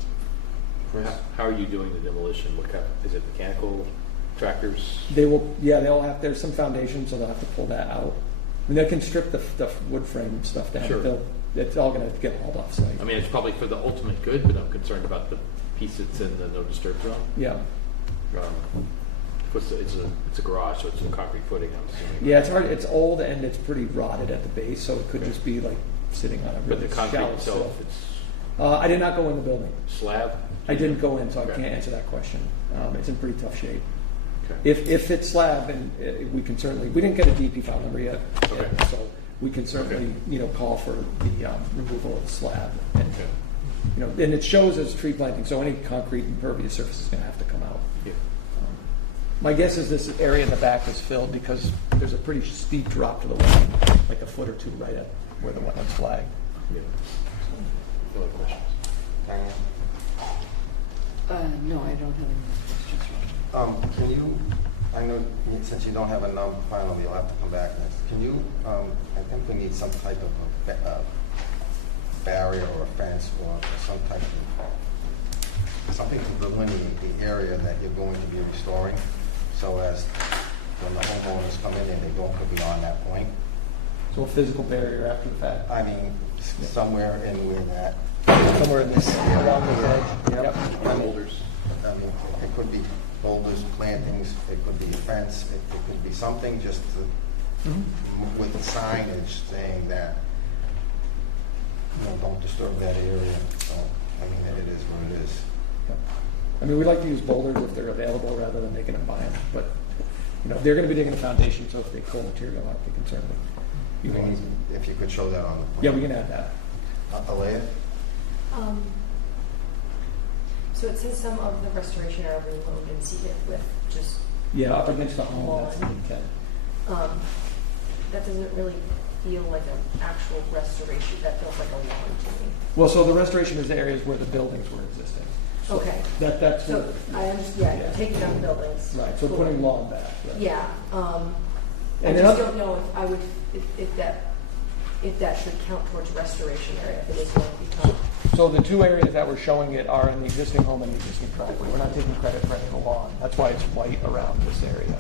Chris? How are you doing the demolition? What kind, is it mechanical, tractors? They'll have, there's some foundation, so they'll have to pull that out. I mean, they can strip the wood frame stuff down. Sure. It's all going to get hauled off site. I mean, it's probably for the ultimate good, but I'm concerned about the piece that's in the no disturb zone. Yeah. It's a garage, so it's a concrete footing, I'm assuming. Yeah, it's hard. It's old and it's pretty rotted at the base, so it could just be like sitting on a But really the concrete shallow itself, sill. it's I did not go in the building. slab? I didn't go in, so I Okay. can't answer that question. It's in pretty tough shape. Okay. If it's slab, and we can certainly, we didn't get a DP file number yet, Okay. so we can certainly, call for the removal of the slab. And, Okay. and it shows as tree planting, so any concrete impervious surface is going to have to come out. Yeah. My guess is this area in the back is filled because there's a pretty steep drop to the wetland, like a foot or two right at where the wetlands flag. Yeah. No other questions? Diane? No, I don't have any more questions. Can you, I know since you don't have a number finally, you'll have to come back next. Can you, I think we need some type of a barrier or a fence or some type of, something to delineate the area that you're going to be restoring so as when the homeowners come in there, they don't go beyond that point. So a physical barrier after the fact. I mean, somewhere in where that. Somewhere in this, around this edge. Yep. Boulders. I mean, it could be boulders, plantings, it could be a fence, it could be something just to, with the signage saying that, don't disturb that area. So, I mean, it is what it is. I mean, we like to use boulders if they're available rather than making them buy them. But, they're going to be digging the foundation, so if they pull material out, they can certainly utilize it. If you could show that on the plan. Yeah, we can add that. Alea? So it says some of the restoration are removed and seated with just, Yeah, up against the home, that's the intent. that doesn't really feel like an actual restoration, that feels like a lawn to me. Well, so the restoration is areas where the buildings were existing. So Okay. That's So what, I understand, Yeah. you're taking down buildings. right, so Cool. putting lawn back. Right. Yeah, I And just then don't know if I would, if that should count towards restoration area, if it is going to become. So the 2 areas that we're showing it are in the existing home and the existing driveway. We're not taking credit for any of the lawn. That's why it's white around this area.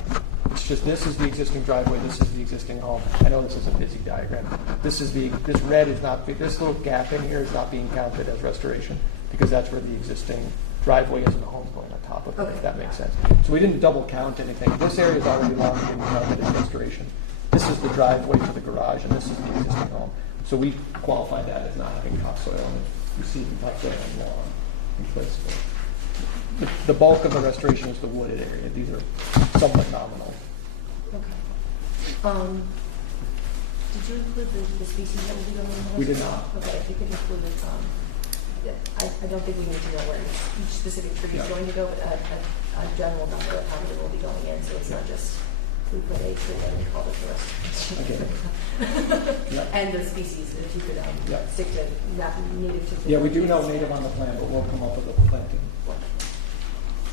It's just this is the existing driveway, this is the existing home. I know this is a busy diagram. This red is not, this little gap in here is not being counted as restoration because that's where the existing driveway is and the home's going on top of it, if that makes sense. So we didn't double count anything. This area is already long been counted as restoration. This is the driveway to the garage and this is the existing home. So we qualify that as not having topsoil and receiving topsoil and lawn in place of it. the bulk of the restoration is the wooded area. These are somewhat nominal. Okay. Did you include the species that will be going in? We did not. Okay, if you could include it, I don't think we need to know where each specific tree is Yeah. going to go, but a general number of how many will be going in, so it's not just we put a tree and we call it the rest. Okay. Yeah. And the species, if you could Yeah. stick to native to. Yeah, we do know native on the plan, but we'll come up with a planting.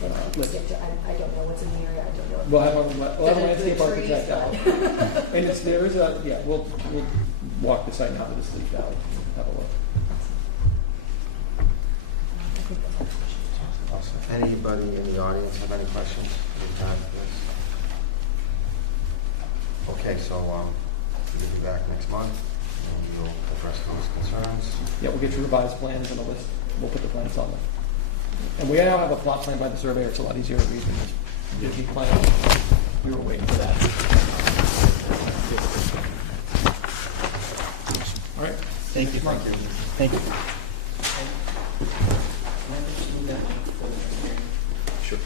And I can stick to, I don't know what's in the area, I don't know. We'll have a landscape Good trees, architect out. And there is we'll walk the site now that it's leafed out, have a look. I think that's all the questions. Awesome. Anybody in the audience have any questions? Any time for this? Okay, so we'll be back next month, and we'll address those concerns. Yeah, we'll get your revised plans and a list. We'll put the plans on them. And we now have a plot plan by the surveyor. It's a lot easier to read than this Disney plan. We were waiting for that. All right. Thank you. Thank you. Sure.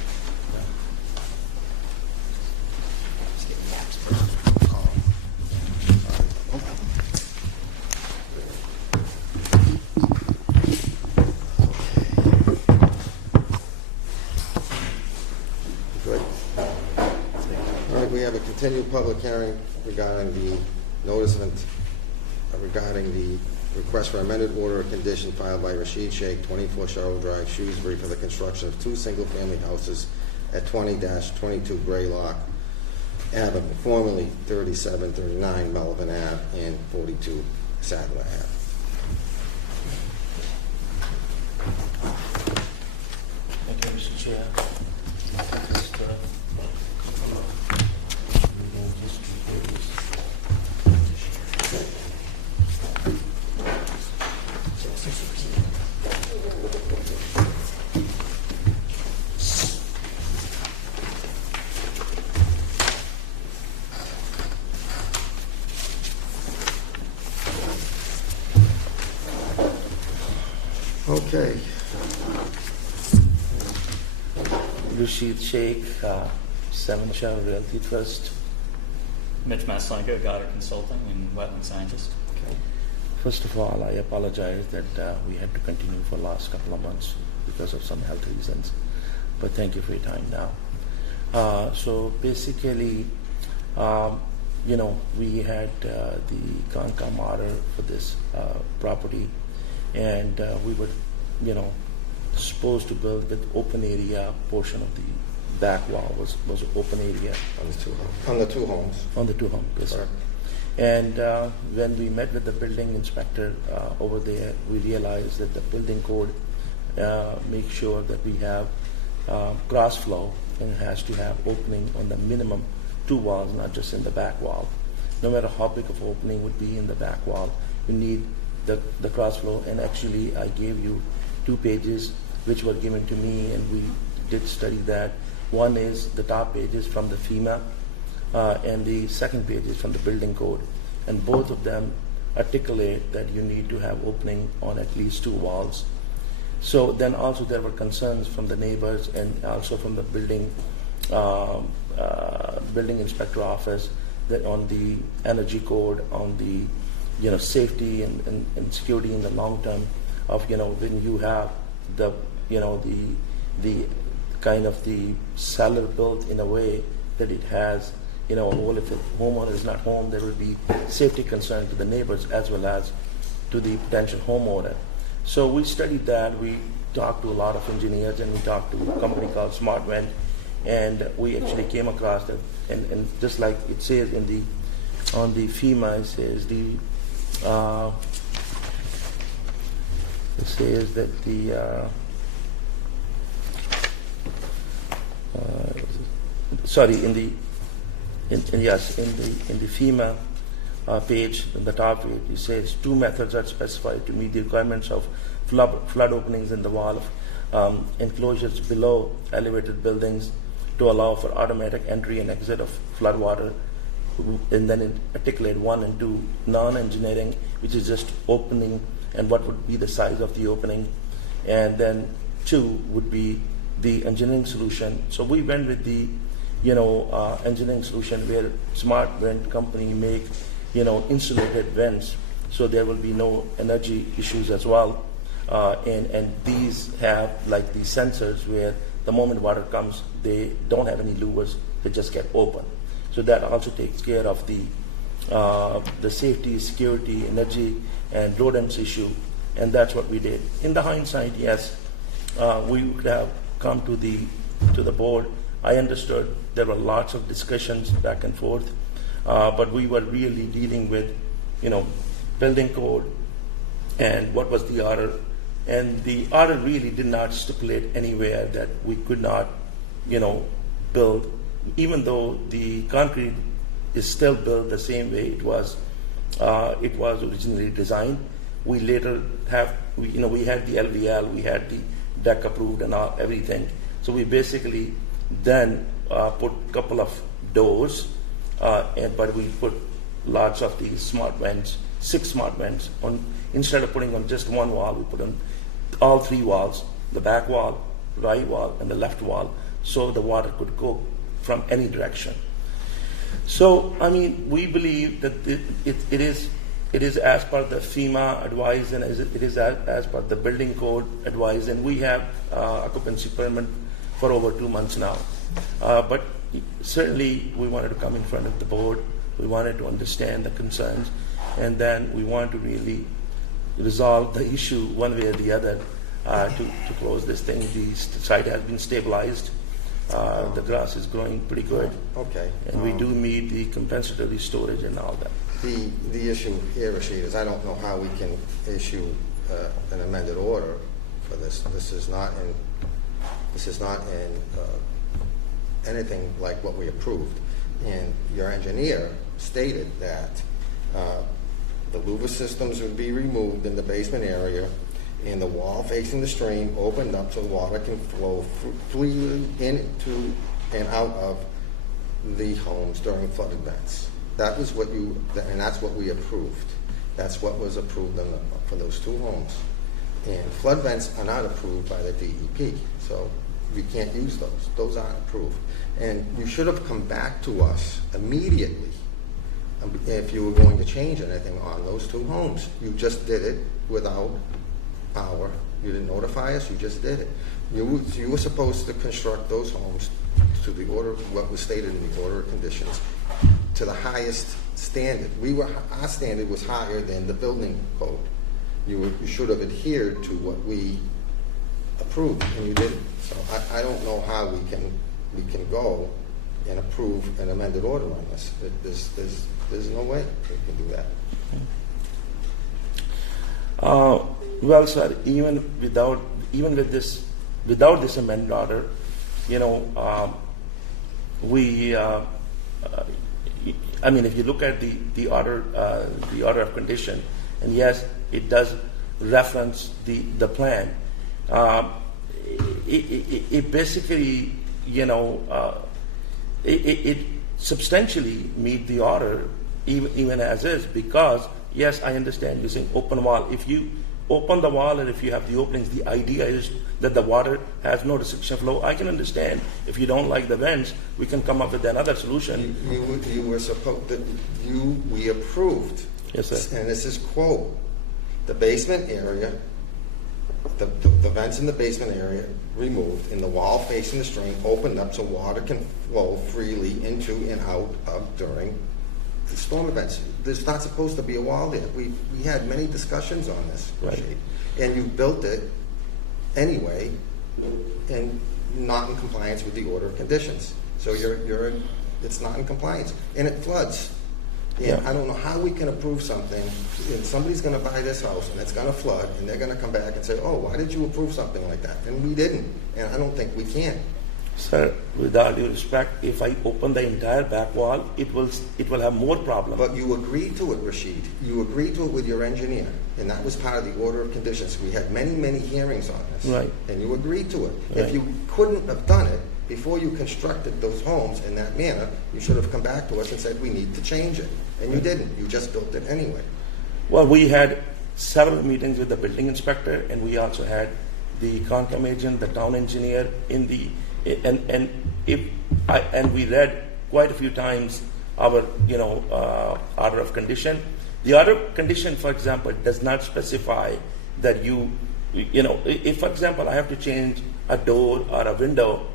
Good. All right, we have a continued public hearing regarding the notice of, regarding the request for amended order of condition filed by Rashid Sheikh, 24 Sherrill Drive, Shrewsbury, for the construction of 2 single-family houses at 20-22 Graylock Avenue, formerly 3739 Melvin Ave and 42 Sadler Ave. Thank you, Mr. Chair. Okay. Rashid Sheikh, 7 Shell Realty Trust. Mitch Maslanka, Goddard Consulting and wetland scientist. First of all, I apologize that we had to continue for the last couple of months because of some health reasons. But thank you for your time now. So basically, we had the Concom order for this property, and we were, supposed to build with open area portion of the back wall was open area On the two homes. On the two homes. on the 2 homes. Yes, sir. And when we met with the building inspector over there, we realized that the building code makes sure that we have cross flow, and it has to have opening on the minimum 2 walls, not just in the back wall. No matter how big of opening would be in the back wall, you need the cross flow. And actually, I gave you 2 pages which were given to me, and we did study that. One is the top page is from the FEMA, and the second page is from the building code. And both of them articulate that you need to have opening on at least 2 walls. So then also there were concerns from the neighbors and also from the building inspector office that on the energy code, on the safety and security in the long term of when you have the the kind of the cellar built in a way that it has well, if the homeowner is not home, there will be safety concern to the neighbors as well as to the potential homeowner. So we studied that. We talked to a lot of engineers, and we talked to a company called SmartVent, and we actually came across that. And just like it says on the FEMA, it says that the in the FEMA page, on the top page, it says 2 methods are specified to meet the requirements of flood openings in the wall of enclosures below elevated buildings to allow for automatic entry and exit of flood water. And then it articulate 1 and 2, non-engineering, which is just opening and what would be the size of the opening. And then 2 would be the engineering solution. So we went with the, engineering solution where smart vent company make, insulated vents, so there will be no energy issues as well. And these have like these sensors where the moment water comes, they don't have any louvers, they just get open. So that also takes care of the safety, security, energy, and rodents issue, and that's what we did. In the hindsight, yes, we would have come to the board. I understood there were lots of discussions back and forth, but we were really dealing with, building code and what was the order, and the order really did not stipulate anywhere that we could not, build, even though the concrete is still built the same way it was originally designed. We later we had the LVL, we had the deck approved and everything. So we basically then put a couple of doors, but we put lots of these smart vents, 6 smart vents on. Instead of putting on just one wall, we put on all 3 walls: the back wall, right wall, and the left wall, so the water could go from any direction. So, we believe that it is as per the FEMA advice, and it is as per the building code advice, and we have occupancy permit for over 2 months now. But certainly we wanted to come in front of the board, we wanted to understand the concerns, and then we want to really resolve the issue one way or the other to close this thing. The site has been stabilized. The grass is growing pretty good. Okay. And we do meet the compensatory storage and all that. The issue here, Rashid, is I don't know how we can issue an amended order for this. This is not in anything like what we approved. And your engineer stated that the louver systems would be removed in the basement area, and the wall facing the stream opened up so water can flow freely into and out of the homes during flood events. That was what and that's what we approved. That's what was approved for those 2 homes. And flood vents are not approved by the DEP, so we can't use those. Those aren't approved. And you should have come back to us immediately if you were going to change anything on those 2 homes. You just did it without you didn't notify us, you just did it. You were supposed to construct those homes to the order, what was stated in the order of conditions, to the highest standard. Our standard was higher than the building code. You should have adhered to what we approved, and you didn't. So I don't know how we can go and approve an amended order on this. There's no way we can do that. Well, sir, even with this, without this amended order, we. If you look at the order of condition, and yes, it does reference the plan. It basically, it substantially meet the order even as is, because yes, I understand you're saying open wall. If you open the wall and if you have the openings, the idea is that the water has no restriction flow. I can understand. If you don't like the vents, we can come up with another solution. You were supposed to, we approved. Yes, sir. And this is quote, the basement area, the vents in the basement area removed, and the wall facing the stream opened up so water can flow freely into and out of during the storm events. There's not supposed to be a wall there. We had many discussions on this, right. And you built it anyway, and not in compliance with the order of conditions. So it's not in compliance, and it floods. And yeah. I don't know how we can approve something, and somebody's going to buy this house, and it's going to flood, and they're going to come back and say, "Oh, why did you approve something like that?" And we didn't, and I don't think we can. Sir, with all due respect, if I open the entire back wall, it will have more problems. But you agreed to it, Rashid. You agreed to it with your engineer, and that was part of the order of conditions. We had many, many hearings on this, right. And you agreed to it. Right. If you couldn't have done it before you constructed those homes in that manner, you should have come back to us and said, we need to change it. And you didn't. You just built it anyway. Well, we had several meetings with the building inspector, and we also had the Concom agent, the town engineer, and we read quite a few times our order of condition. The order of condition, for example, does not specify that if, for example, I have to change a door or a window.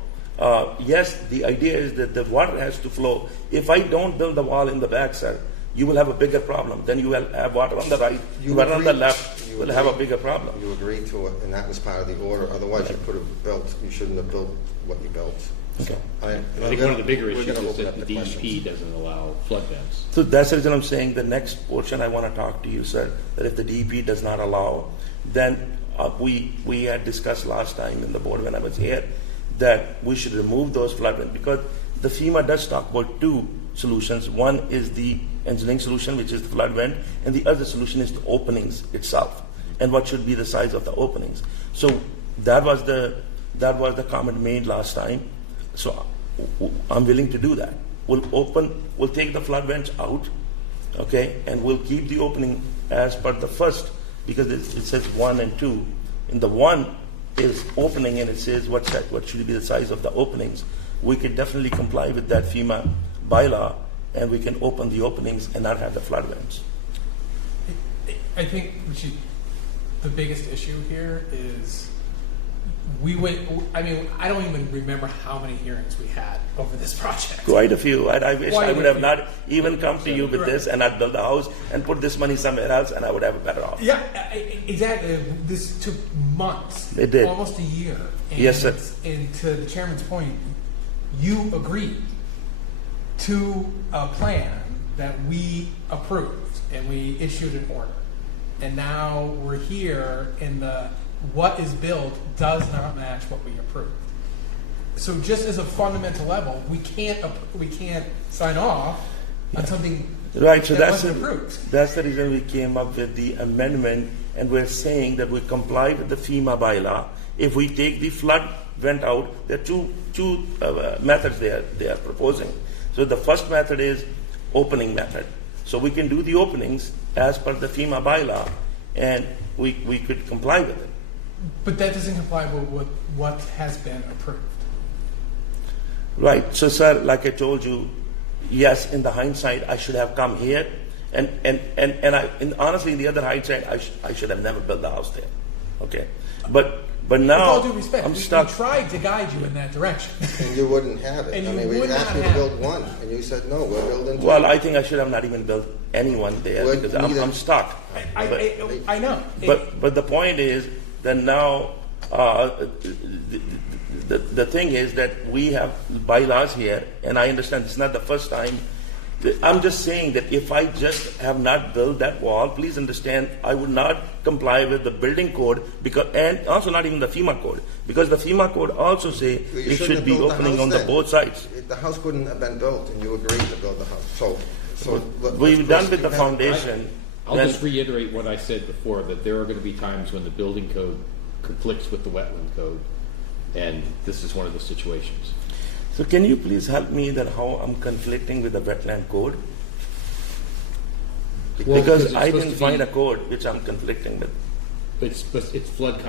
Yes, the idea is that the water has to flow. If I don't build the wall in the back, sir, you will have a bigger problem. Then you will have water on the right, water on the left, you will have a bigger problem. You agreed to it, and that was part of the order. Otherwise, you could have built, you shouldn't have built what you built. Okay. I think one of the bigger issues is that the DEP doesn't allow flood vents. So that's the reason I'm saying the next portion I want to talk to you, sir, that if the DEP does not allow, then we had discussed last time in the board when I was here that we should remove those flood vents, because the FEMA does talk about two solutions. One is the engineering solution, which is the flood vent, and the other solution is the openings itself, and what should be the size of the openings. So that was the comment made last time. So I'm willing to do that. We'll take the flood vents out, okay, and we'll keep the opening as per the first, because it says 1 and 2. In the 1 is opening, and it says what should be the size of the openings. We could definitely comply with that FEMA bylaw, and we can open the openings and not have the flood vents. I think the biggest issue here is I don't even remember how many hearings we had over this project. Quite a few. I wish I would have not even come to you with this, and I'd build a house and put this money somewhere else, and I would have a better off. Yeah, exactly. This took months. It did. Almost a year. And, yes, sir. And to the chairman's point, you agreed to a plan that we approved, and we issued an order. And now we're here, and what is built does not match what we approved. So just as a fundamental level, we can't sign off on something right. So that wasn't approved. That's the reason we came up with the amendment, and we're saying that we comply with the FEMA bylaw. If we take the flood vent out, there are two methods they are proposing. So the first method is opening method. So we can do the openings as per the FEMA bylaw, and we could comply with it. But that doesn't comply with what has been approved. Right. So, sir, like I told you, yes, in the hindsight, I should have come here, and honestly, in the other hindsight, I should have never built the house there. Okay. But now, with all due respect, I'm stuck. We tried to guide you in that direction. And you wouldn't have it. And we asked you to build one, and you said no. We're building two. Well, I think I should have not even built anyone there because I'm stuck. I know. But the point is that now the thing is that we have bylaws here, and I understand it's not the first time. I'm just saying that if I just have not built that wall, please understand I would not comply with the building code, and also not even the FEMA code, because the FEMA code also say it should be opening on the both sides. The house couldn't have been built, and you agreed to build the house. So we've done with the foundation. I'll just reiterate what I said before, that there are going to be times when the building code conflicts with the wetland code, and this is one of the situations. So can you please help me that how I'm conflicting with the wetland code? Because I didn't find a code which I'm conflicting with. It's flood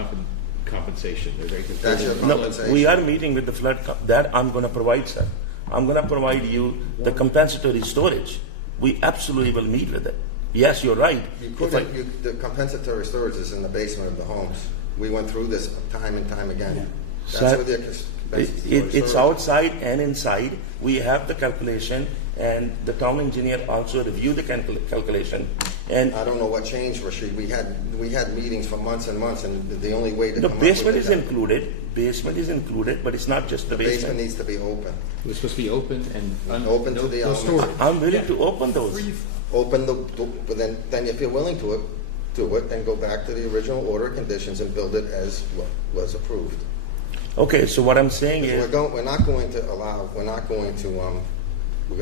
compensation. They're very That's your compensation. We are meeting with the flood. That I'm going to provide, sir. I'm going to provide you the compensatory storage. We absolutely will meet with it. Yes, you're right. The compensatory storage is in the basement of the homes. We went through this time and time again. Yeah. That's where it's outside and inside. We have the calculation, and the town engineer also reviewed the calculation. And I don't know what changed, Rashid. We had meetings for months and months, and the only way to the come basement up with is included. Basement is included, but it's not just the basement. Basement needs to be open. It's supposed to be open and open to the elements. I'm willing to open those. Open but then if you're willing to do it, then go back to the original order of conditions and build it as was approved. Okay, so what I'm saying is we're going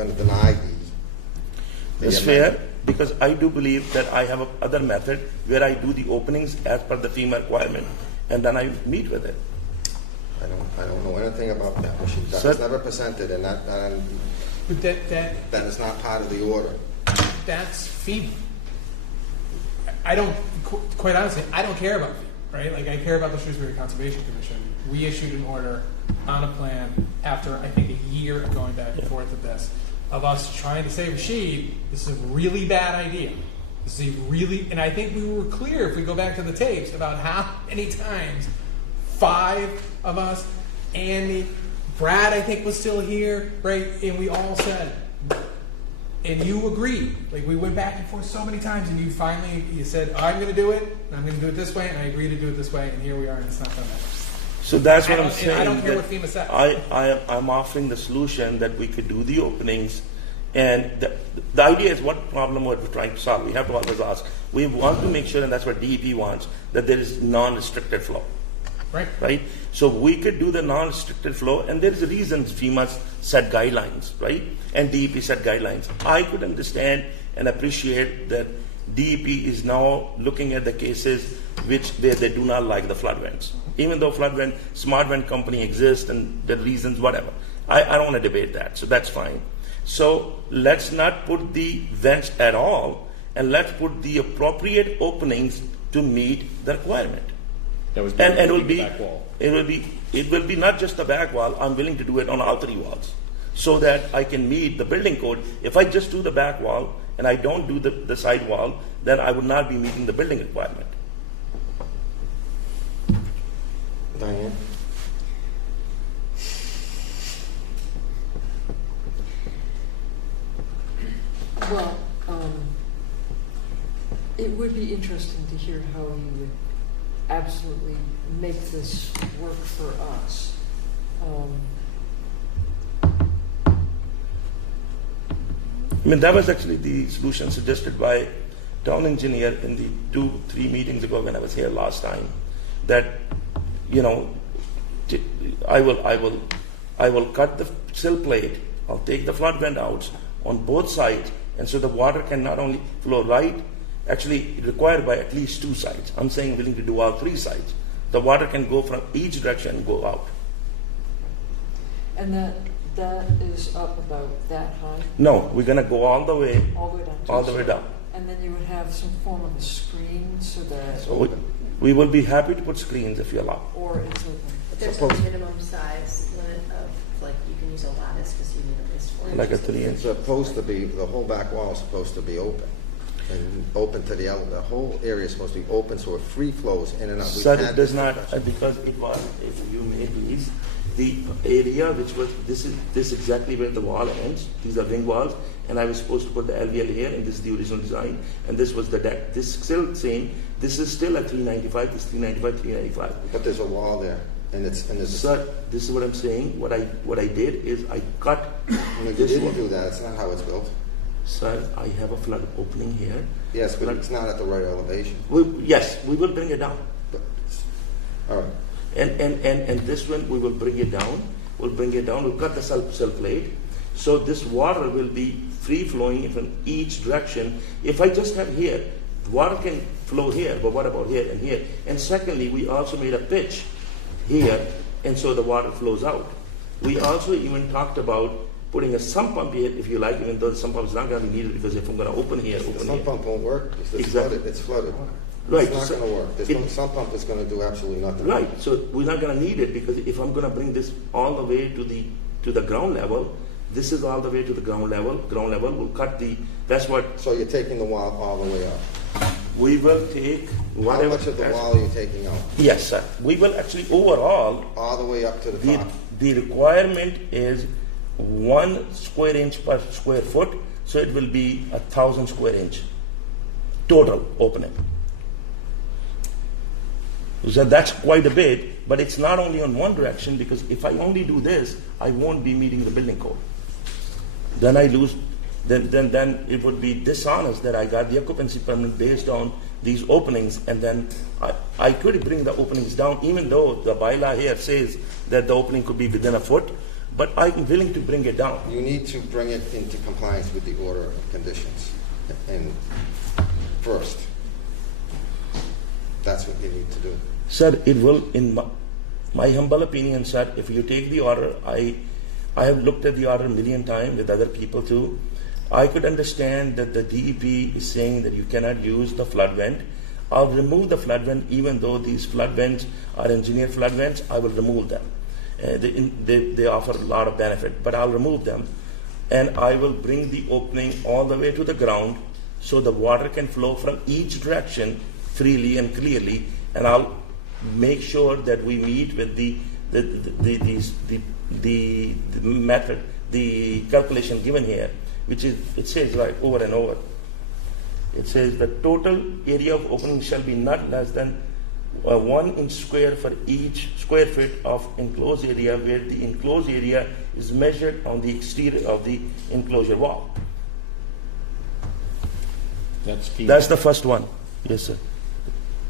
to deny the it's fair, because I do believe that I have other method where I do the openings as per the FEMA requirement, and then I meet with it. I don't know anything about that. That was never presented, and but that is not part of the order. That's FEMA. Quite honestly, I don't care about FEMA, right? Like, I care about the Shrewsbury Conservation Commission. We issued an order on a plan after, I think, a year of going back and forth with this, of us trying to say, Rashid, this is a really bad idea. This is a really, and I think we were clear, if we go back to the tapes, about how many times 5 of us, Andy, Brad, I think, was still here, right? And we all said, and you agreed. Like, we went back and forth so many times, and you said, I'm going to do it, and I'm going to do it this way, and I agree to do it this way, and here we are, and it's not done that way. So that's what I'm saying. I don't care that what FEMA says. I'm offering the solution that we could do the openings, and the idea is what problem we're trying to solve. We have to always ask. We want to make sure, and that's what DEP wants, that there is non-restricted flow. Right? So we could do the non-restricted flow, and there is a reason FEMA set guidelines, right? And DEP set guidelines. I could understand and appreciate that DEP is now looking at the cases where they do not like the flood vents. Even though smart vent company exists and the reasons, whatever. I don't want to debate that, so that's fine. So let's not put the vents at all, and let's put the appropriate openings to meet the requirement. And it will be not just the back wall. I'm willing to do it on all 3 walls, so that I can meet the building code. If I just do the back wall and I don't do the side wall, then I would not be meeting the building requirement. Diane? Well, it would be interesting to hear how you would absolutely make this work for us. I mean, that was actually the solution suggested by town engineer in the 2-3 meetings ago when I was here last time. That, I will cut the sill plate. I'll take the flood vent out on both sides, and so the water can not only flow right, actually required by at least 2 sides. I'm saying willing to do all 3 sides. The water can go from each direction and go out. And that is up about that high? No, we're going to go all the way down. All the way down. And then you would have some form of a screen so that... So we will be happy to put screens if you allow. Or it's open. But there's a minimum size limit of, like, you can use a lattice because you need at least 4 inches. Like a 3 inch. It's supposed to be, the whole back wall is supposed to be open. And open to the whole area is supposed to be open so it free flows in and out. Sir, it does not, because it was, if you may please, the area which was, this exactly where the wall ends. These are wing walls, and I was supposed to put the LVL here, and this is the original design, and this was the deck. This still same, this is still a 395, this 395, 395. But there's a wall there, and there's Sir, this is what I'm saying. What I did is I cut. You didn't do that. It's not how it's built. Sir, I have a flood opening here. Yes, but it's not at the right elevation. Yes, we will bring it down. All right. And this one, we will bring it down. We'll bring it down. We'll cut the cell plate. So this water will be free flowing from each direction. If I just have here, water can flow here, but what about here and here? And secondly, we also made a pitch here, and so the water flows out. We also even talked about putting a sump pump here, if you like, even though the sump pump is not going to be needed, because if I'm going to open here, The sump pump won't work. It's Exactly. flooded. It's flooded. Right. It's not going to work. The sump pump is going to do absolutely nothing. Right. So we're not going to need it, because if I'm going to bring this all the way to the ground level, this is all the way to the ground level. Ground level will cut the. That's what. So you're taking the wall all the way up. We will take whatever. How much of the wall are you taking out? Yes, sir. We will actually overall. All the way up to the top. The requirement is 1 square inch per square foot, so it will be 1,000 square inch total opening. So that's quite a bit, but it's not only on one direction, because if I only do this, I won't be meeting the building code. Then I lose. Then it would be dishonest that I got the occupancy permit based on these openings, and then I could bring the openings down, even though the bylaw here says that the opening could be within a foot, but I'm willing to bring it down. You need to bring it into compliance with the order of conditions. And first, that's what you need to do. Sir, it will, in my humble opinion, sir, if you take the order, I have looked at the order a million times with other people too. I could understand that the DEP is saying that you cannot use the flood vent. I'll remove the flood vent, even though these flood vents are engineered flood vents, I will remove them. They offer a lot of benefit, but I'll remove them. And I will bring the opening all the way to the ground so the water can flow from each direction freely and clearly. And I'll make sure that we meet with the method, the calculation given here, which is, it says right over and over. It says the total area of opening shall be not less than 1 inch square for each square foot of enclosed area, where the enclosed area is measured on the exterior of the enclosure wall. That's key. That's the first one. Yes, sir.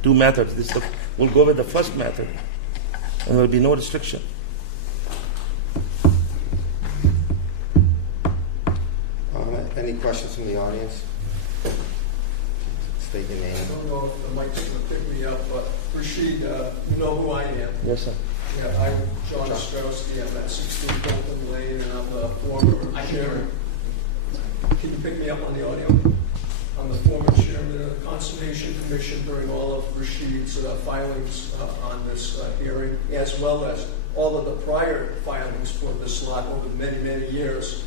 2 methods. We'll go with the first method, and there will be no restriction. Any questions from the audience? State your I name. don't know if the mic's going to pick me up, but Rashid, you know who I am. Yes, sir. Yeah, I'm John Ostrowski. I'm at 16 Bolton Lane, and I'm the former chairman. Can you pick me up on the audio? I'm the former chairman of the Conservation Commission during all of Rashid's filings on this hearing, as well as all of the prior filings for this lot over many, many years.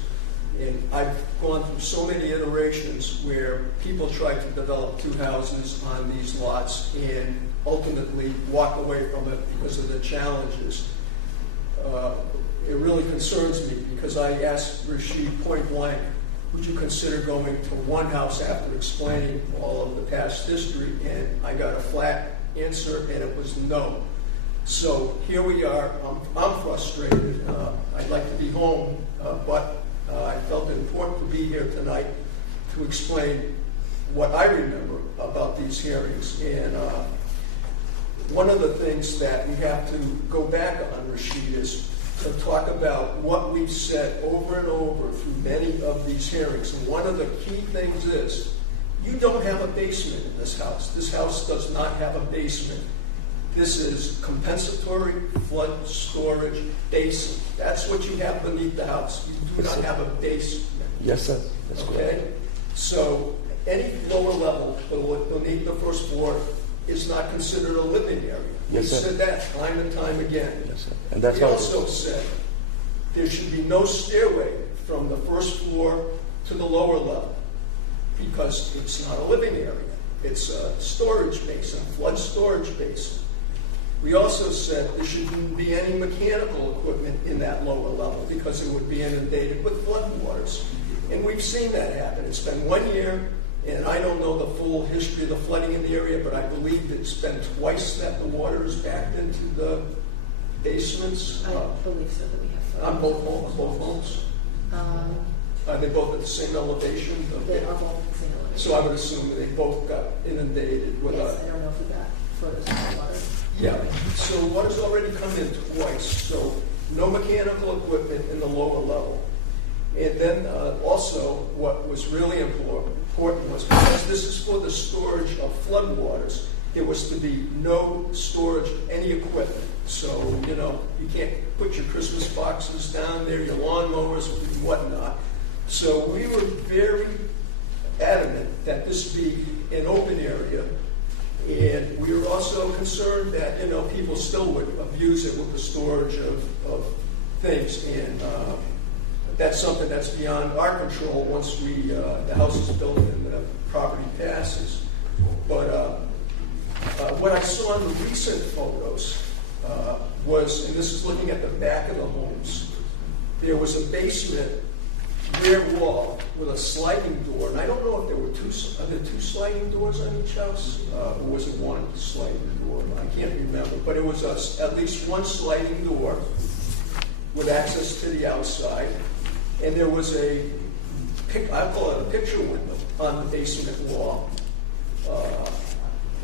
And I've gone through so many iterations where people tried to develop 2 houses on these lots and ultimately walk away from it because of the challenges. It really concerns me because I asked Rashid point blank, would you consider going to 1 house after explaining all of the past history? And I got a flat answer, and it was no. So here we are. I'm frustrated. I'd like to be home, but I felt it important to be here tonight to explain what I remember about these hearings. And one of the things that we have to go back on, Rashid, is to talk about what we've said over and over through many of these hearings. And one of the key things is, you don't have a basement in this house. This house does not have a basement. This is compensatory flood storage basin. That's what you have beneath the house. You do not have a basement. Yes, sir. That's okay? correct. So any lower level beneath the first floor is not considered a living area. Yes, we sir. said that time and time again. Yes, sir. And that's we how also said there should be no stairway from the first floor to the lower level because it's not a living area. It's a storage basin, flood storage basin. We also said there shouldn't be any mechanical equipment in that lower level because it would be inundated with floodwaters. And we've seen that happen. It's been 1 year, and I don't know the full history of the flooding in the area, but I believe it's been twice that the water is backed into the basements. I believe so, that we have flood. On both homes? Are they both at the same elevation? They are both at the same elevation. So I would assume they both got inundated with Yes, I don't know if we got photos of the water. Yeah, so water's already come in twice, so no mechanical equipment in the lower level. And then also what was really important was because this is for the storage of floodwaters, there was to be no storage of any equipment. So, you know, you can't put your Christmas boxes down there, your lawnmowers and whatnot. So we were very adamant that this be an open area. And we were also concerned that, you know, people still would abuse it with the storage of things. And that's something that's beyond our control once the house is built and the property passes. But what I saw in the recent photos was, and this is looking at the back of the homes, there was a basement rear wall with a sliding door, and I don't know if there were two sliding doors on each house, or was it one sliding door? I can't remember, but it was at least one sliding door with access to the outside, and there was I'll call it a picture window on the basement wall.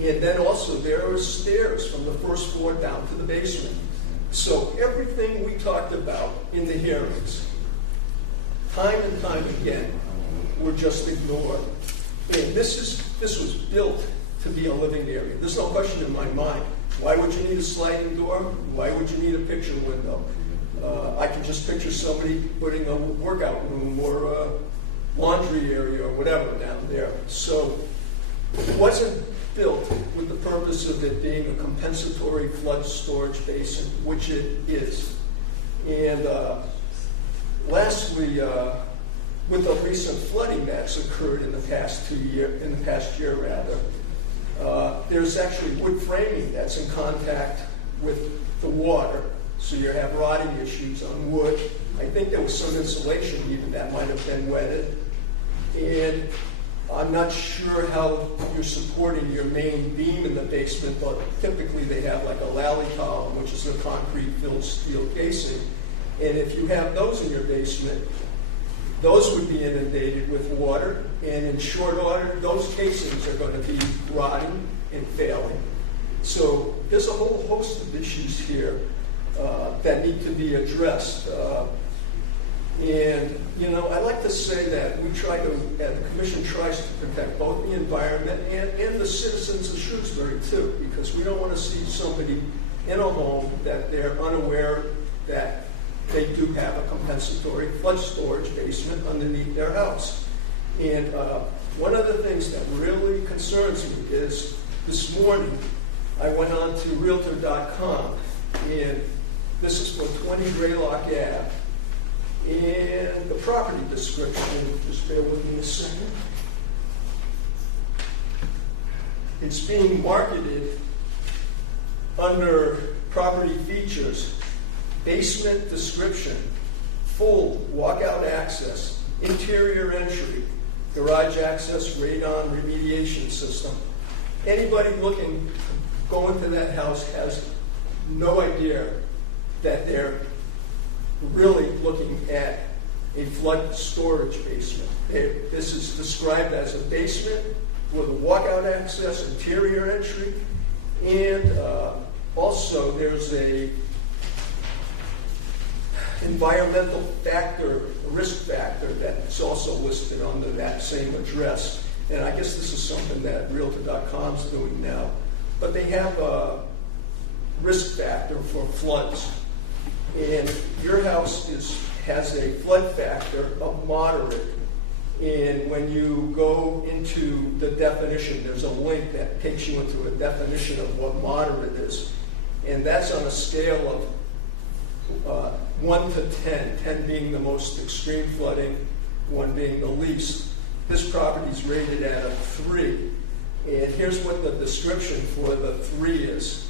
And then also there are stairs from the first floor down to the basement. So everything we talked about in the hearings, time and time again, were just ignored. And this was built to be a living area. There's no question in my mind. Why would you need a sliding door? Why would you need a picture window? I can just picture somebody putting a workout room or a laundry area or whatever down there. So it wasn't built with the purpose of it being a compensatory flood storage basin, which it is. And lastly, with the recent flooding that's occurred in the past year, there's actually wood framing that's in contact with the water, so you have rotting issues on wood. I think there was some insulation even that might have been wetted. And I'm not sure how you're supporting your main beam in the basement, but typically they have like a lally column, which is a concrete-filled steel casing. And if you have those in your basement, those would be inundated with water, and in short order, those casings are going to be rotting and failing. So there's a whole host of issues here that need to be addressed. And, you know, I like to say that we try to, the Commission tries to protect both the environment and the citizens of Shrewsbury, too, because we don't want to see somebody in a home that they're unaware that they do have a compensatory flood storage basement underneath their house. And one of the things that really concerns me is this morning I went on to Realtor.com, and this is for 20 Greylock Ave. And the property description, just bear with me a second. It's being marketed under property features, basement description, full walkout access, interior entry, garage access, radon remediation system. Anybody looking, going to that house has no idea that they're really looking at a flood storage basement. This is described as a basement with a walkout access, interior entry, and also there's a environmental factor, risk factor that's also listed under that same address. And I guess this is something that Realtor.com is doing now. But they have a risk factor for floods. And your house has a flood factor of moderate. And when you go into the definition, there's a link that takes you into a definition of what moderate is. And that's on a scale of 1 to 10, 10 being the most extreme flooding, 1 being the least. This property is rated at a 3. And here's what the description for the 3 is.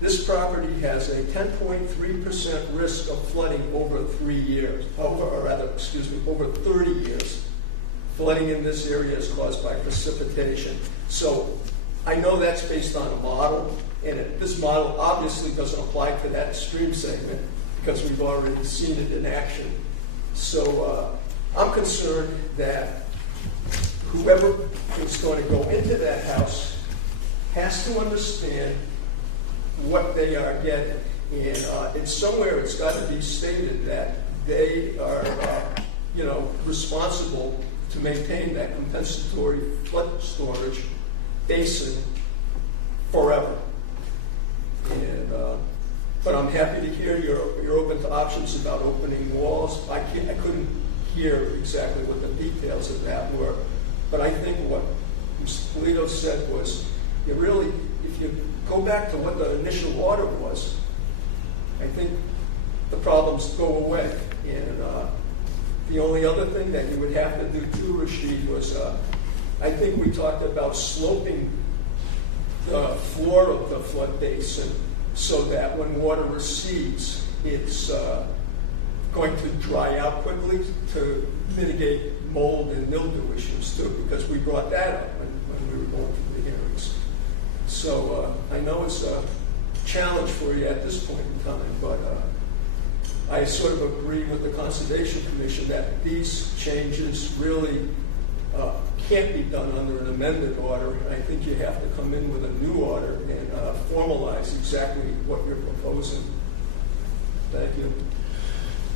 This property has a 10.3% risk of flooding over 3 years, over 30 years. Flooding in this area is caused by precipitation. So I know that's based on a model, and this model obviously doesn't apply to that stream segment because we've already seen it in action. So I'm concerned that whoever is going to go into that house has to understand what they are getting. And it's somewhere it's got to be stated that they are responsible to maintain that compensatory flood storage basin forever. And but I'm happy to hear you're open to options about opening walls. I couldn't hear exactly what the details of that were, but I think what Mr. Polito said was, if you go back to what the initial order was, I think the problems go away. And the only other thing that you would have to do too, Rashid, was I think we talked about sloping the floor of the flood basin so that when water recedes, it's going to dry out quickly to mitigate mold and mildew issues too, because we brought that up when we were going through the hearings. So I know it's a challenge for you at this point in time, but I sort of agree with the Conservation Commission that these changes really can't be done under an amended order. I think you have to come in with a new order and formalize exactly what you're proposing. Thank you.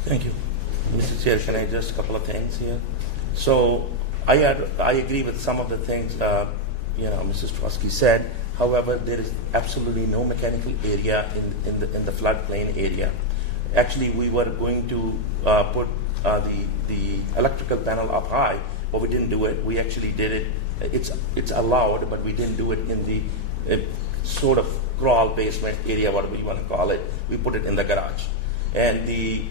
Thank you. Mr. Chair, can I just a couple of things here? So I agree with some of the things Mrs. Trotsky said. However, there is absolutely no mechanical area in the floodplain area. Actually, we were going to put the electrical panel up high, but we didn't do it. We actually did it it's allowed, but we didn't do it in the sort of crawl basement area, whatever you want to call it. We put it in the garage. And the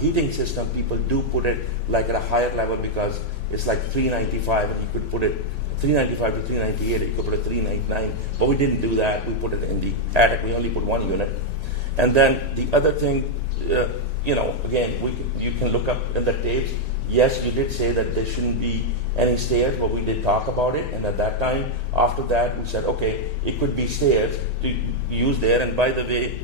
heating system, people do put it like at a higher level because it's like 395, and you could put it 395 to 398, you could put it 399, but we didn't do that. We put it in the attic. We only put one unit. And then the other thing, again, you can look up in the tapes. Yes, you did say that there shouldn't be any stairs, but we did talk about it. And at that time, after that, we said, okay, it could be stairs to use there. And by the way,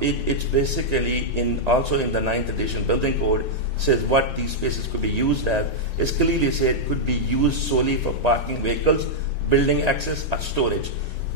it's basically also in the 9th edition building code says what these spaces could be used as. It's clearly said could be used solely for parking vehicles, building access, or storage.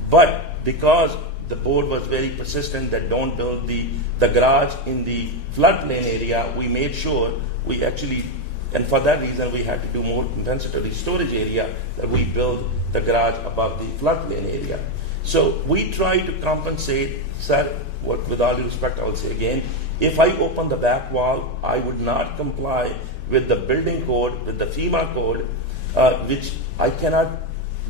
But because the board was very persistent that don't build the garage in the floodplain area, we made sure we actually, and for that reason we had to do more compensatory storage area, that we build the garage above the floodplain area. So we try to compensate, sir, with all due respect, I will say again, if I open the back wall, I would not comply with the building code, with the FEMA code, which I cannot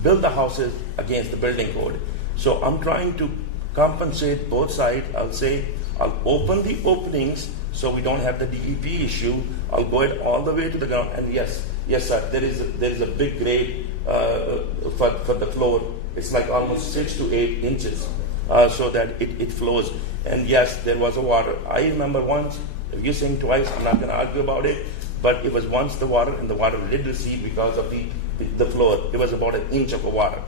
build the houses against the building code. So I'm trying to compensate both sides. I'll say I'll open the openings so we don't have the DEP issue. I'll go it all the way to the ground. And yes, sir, there is a big grade for the floor. It's like almost 6 to 8 inches. So that it flows. And yes, there was a water. I remember once, if you're saying twice, I'm not going to argue about it, but it was once the water, and the water did recede because of the floor. It was about 1 inch of water.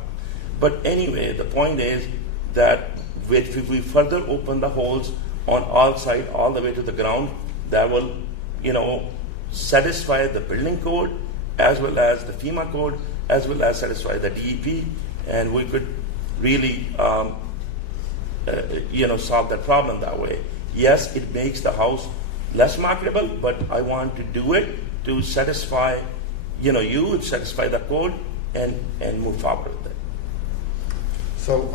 But anyway, the point is that if we further open the holes on all sides, all the way to the ground, that will, satisfy the building code, as well as the FEMA code, as well as satisfy the DEP, and we could really solve that problem that way. Yes, it makes the house less marketable, but I want to do it to satisfy, satisfy the code and move forward with it. So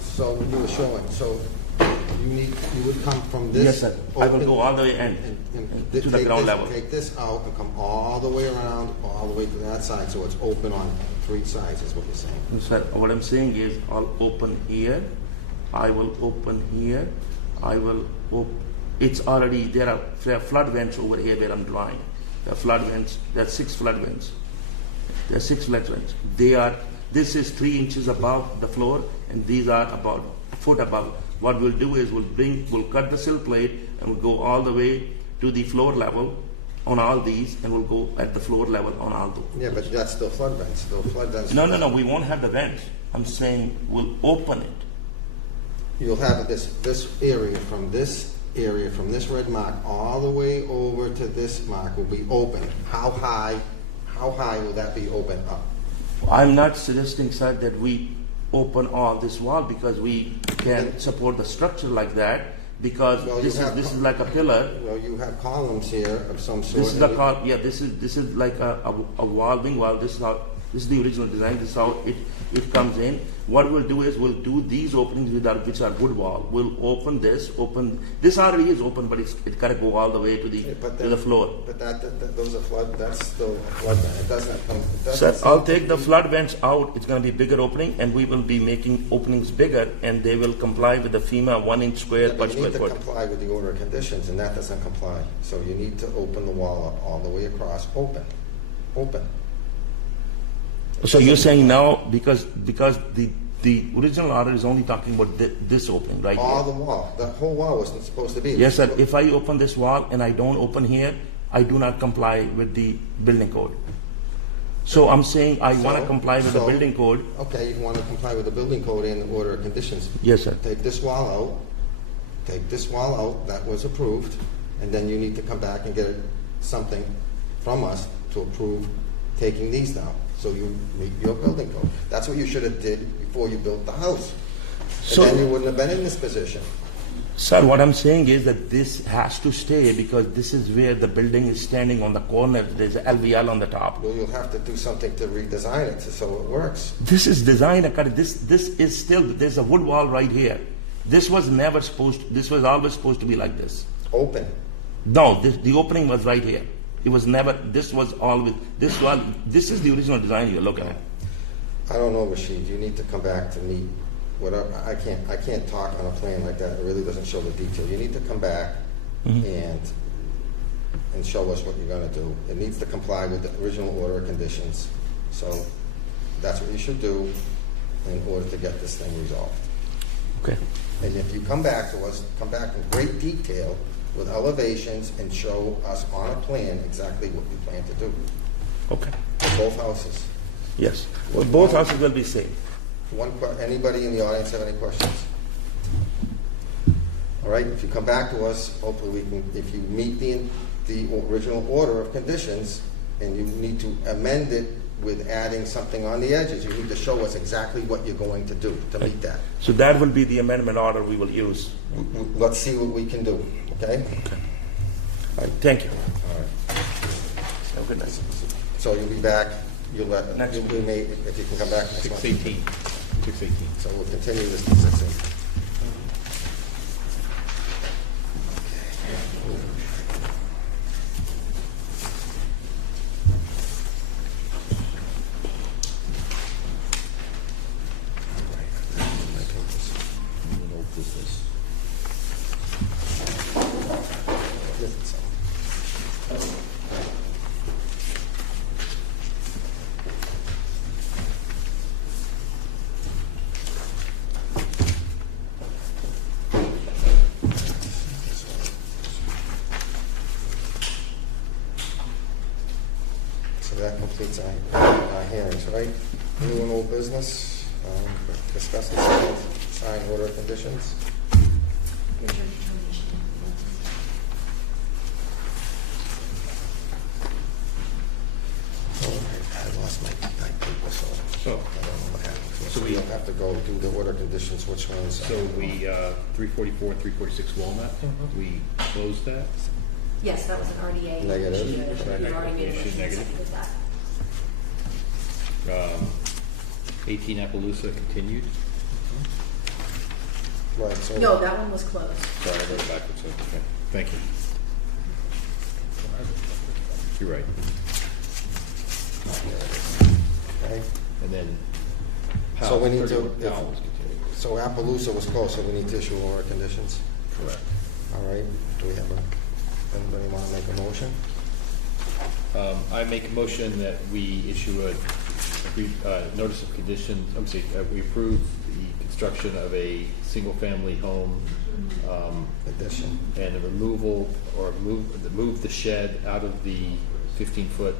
so you were showing, so you would come from this. Yes, sir. I will go all the way and to the ground level. Take this out and come all the way around, all the way to that side, so it's open on 3 sides, is what you're saying. Sir, what I'm saying is I'll open here, I will open here, it's already, there are flood vents over here where I'm drawing. There are flood vents, there are 6 flood vents. There are 6 flood vents. This is 3 inches above the floor, and these are about a foot above. What we'll do is we'll cut the sill plate and we'll go all the way to the floor level on all these, and we'll go at the floor level on all those. Yeah, but that's still flood vents. No, we won't have the vents. I'm saying we'll open it. You'll have this area from this red mark all the way over to this mark will be open. How high will that be open up? I'm not suggesting, sir, that we open all this wall because we can't support the structure like that, because this is like a pillar. Well, you have columns here of some sort. This is this is like a wall, wing wall. This is the original design. This is how it comes in. What we'll do is we'll do these openings which are wood wall. We'll open this. This already is open, but it gotta go all the way to the floor. But those are flood. That's still a flood vent. It doesn't come. Sir, I'll take the flood vents out. It's gonna be bigger opening, and we will be making openings bigger, and they will comply with the FEMA 1 inch square per square foot. You need to comply with the order of conditions, and that doesn't comply. So you need to open the wall up all the way across. Open. So you're saying now because the original order is only talking about this opening, right? All the wall. The whole wall wasn't supposed to be. Yes, sir. If I open this wall and I don't open here, I do not comply with the building code. So I'm saying I want to comply with the building code. Okay, you want to comply with the building code and the order of conditions. Yes, sir. Take this wall out. That was approved, and then you need to come back and get something from us to approve taking these down. So you meet your building code. That's what you should have did before you built the house. And then you wouldn't have been in this position. Sir, what I'm saying is that this has to stay because this is where the building is standing on the corner. There's an LVL on the top. Well, you'll have to do something to redesign it so it works. This is designed. This is still, there's a wood wall right here. This was always supposed to be like this. Open. No, the opening was right here. It was never, this was always, this is the original design you're looking at. I don't know, Rashid, you need to come back to meet, whatever, I can't talk on a plan like that, it really doesn't show the detail. You need to come back and show us what you're gonna do. It needs to comply with the original order of conditions. So that's what you should do in order to get this thing resolved. Okay. And if you come back to us, come back in great detail with elevations and show us on a plan exactly what you plan to do. Okay. For both houses. Yes. Well, both houses will be same. Anybody in the audience have any questions? All right, if you come back to us, hopefully we can, if you meet the original order of conditions and you need to amend it with adding something on the edges, you need to show us exactly what you're going to do to meet that. So that will be the amendment order we will use. Let's see what we can do, okay? Okay. All right, thank you. All right. Have a good night. So you'll be back, you'll let, Next we may, if you can come back next month. 6/18. 6/18. So we'll continue this to 6/18. So that completes our hearings, right? New and old business, discuss and sign order of conditions. Here's your determination. Oh, I lost my paper, so I don't know what happened. So we don't have to go do the order conditions, which ones? So we, 344 and 346 Walnut, we closed that. Yes, that was an RDA. Negative. You've already made a Issue motion and negative. seconded that. 18 Appaloosa continued. Right, so. No, that one was closed. Sorry, I wrote it backwards. Okay, thank you. You're right. Okay. And then So we need 31 to, Powell was continued. so Appaloosa was closed, so we need to issue order conditions. Correct. All right, do we have anybody want to make a motion? I make a motion that we issue a notice of conditions, we approve the construction of a single-family home Addition. and the removal or move the shed out of the 15-foot,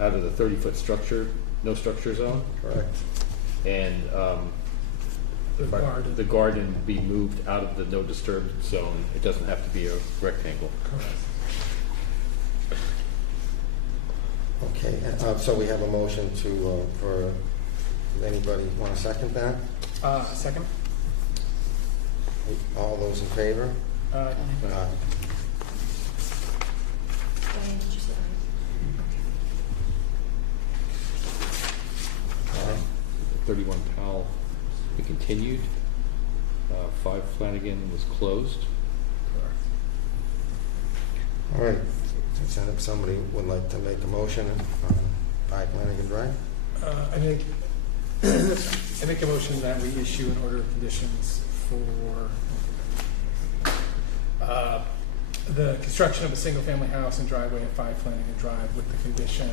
out of the 30-foot structure, no structure zone. Correct. And the garden be moved out of the no disturb zone. It doesn't have to be a rectangle. Okay, so we have a motion to, for, anybody want to second that? Second? All those in favor? Aye. Aye. Diane, did you say Aye. 31 Powell, we continued. 5 Flanagan was closed. All right, since if somebody would like to make a motion on 5 Flanagan Drive? I make a motion that we issue an order of conditions for the construction of a single-family house and driveway at 5 Flanagan Drive with the condition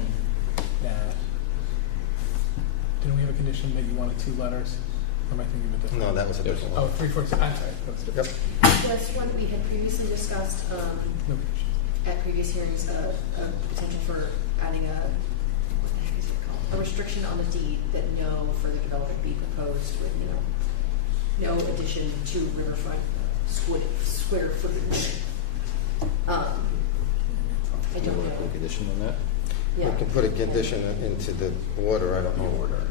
that, didn't we have a condition that you wanted 2 letters? Or am I thinking of a different? No, that was a different one. Oh, 346, I'm sorry, that was a different. Yep. That's one that we had previously discussed No condition. at previous hearings, a potential for adding what the heck is it called? A restriction on the deed that no further development be proposed with, no addition to riverfront square footage. I don't You want to put a know. condition on that? Yeah. We can put a condition into the order, I don't know. Order.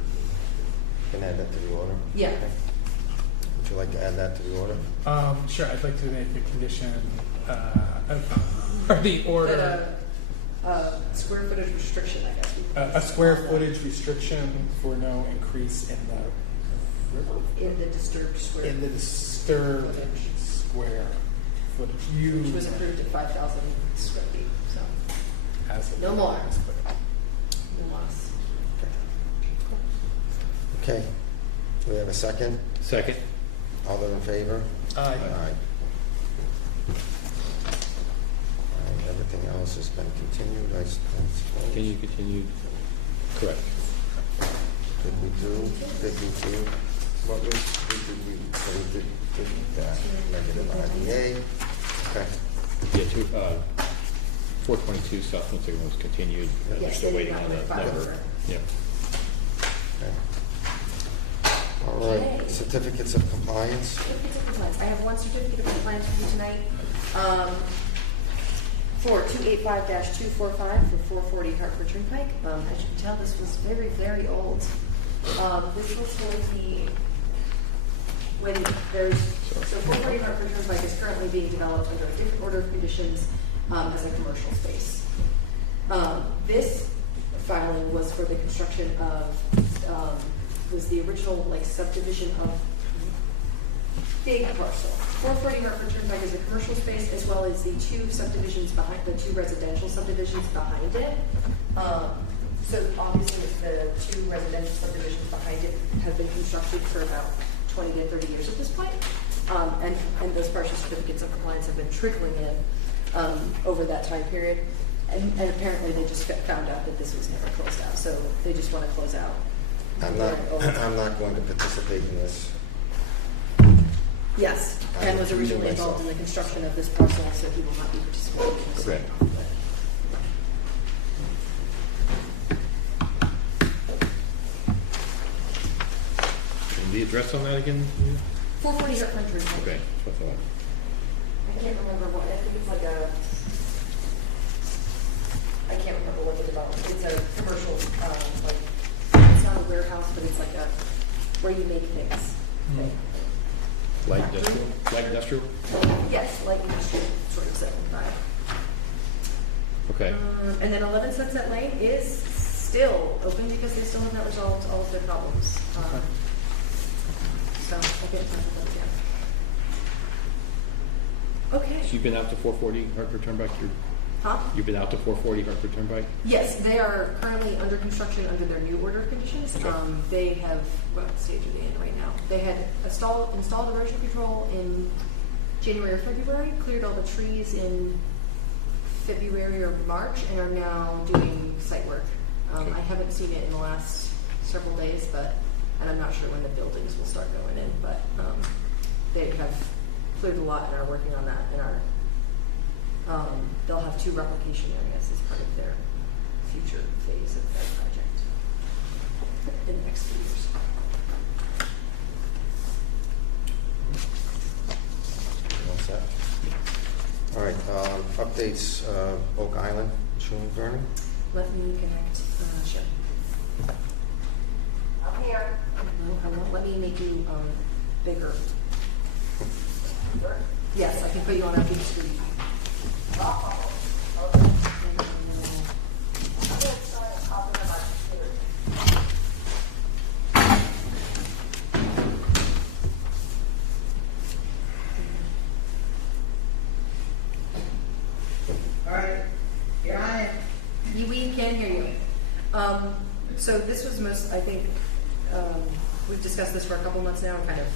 Can add that to the order? Yeah. Okay. Would you like to add that to the order? Sure, I'd like to make a condition, or the order, Square footage restriction, I guess. a square footage restriction for no increase in In the disturbed square. the disturbed footage, square footage which was used approved at 5,000 square feet, so as a. no more. no loss. Okay, do we have a second? Second. All those in favor? Aye. Aye. Everything else has been continued, I suppose. Continue, continued. Correct. Did we do, what was, did we did that, negative IDA, okay. Yeah, 422 South Windsor was continued. We're Yes, still they waiting did on not the file number. for it. Yeah. Okay. All right, Okay. certificates of compliance. Certificates of compliance. I have one certificate of compliance for you tonight. For 285-245 for 440 Hartford Turnpike. As you can tell, this was very, very old. This was for when there's, so 440 Hartford Turnpike is currently being developed under a different order of conditions as a commercial space. This filing was for the construction of, was the original like subdivision of big parcel. 440 Hartford Turnpike is a commercial space as well as the two subdivisions behind, the two residential subdivisions behind it. So obviously the two residential subdivisions behind it have been constructed for about 20 to 30 years at this point. And those partial certificates of compliance have been trickling in over that time period. And apparently they just found out that this was never closed out. So they just want to close out. I'm not going to participate in this. Yes, Ken was originally involved in the construction of this parcel, so he will not be participating in this. Correct. And the address on that again? 440 Hartford Turnpike. Okay, that's what I thought. I can't remember what, I think it's like a, I can't remember what the development, it's a commercial, like, it's not a warehouse, but it's like a, where you make things. Light industrial? Light industrial? Yes, light industrial sort of zone, right? Okay. And then 11 Sunset Lane is still open because they still have not resolved all of their problems. So I'll get into those, yeah. Okay. So you've been out to 440 Hartford Turnpike? Huh? You've been out to 440 Hartford Turnpike? Yes, they are currently under construction under their new order of conditions. Okay. They have, what stage are they in right now? They had installed erosion control in January or February, cleared all the trees in February or March, and are now doing site work. Okay. I haven't seen it in the last several days, and I'm not sure when the buildings will start going in, but they have cleared a lot and are working on that, and are they'll have 2 replication areas as part of their future phase of their project in the next few years. All set? All right, updates, Oak Island, Shrewsbury. Let me connect, sure. I'm here. Let me make you bigger. Yes, I can put you on our big screen. We can hear you. So this was most, I think, we've discussed this for a couple months now and kind of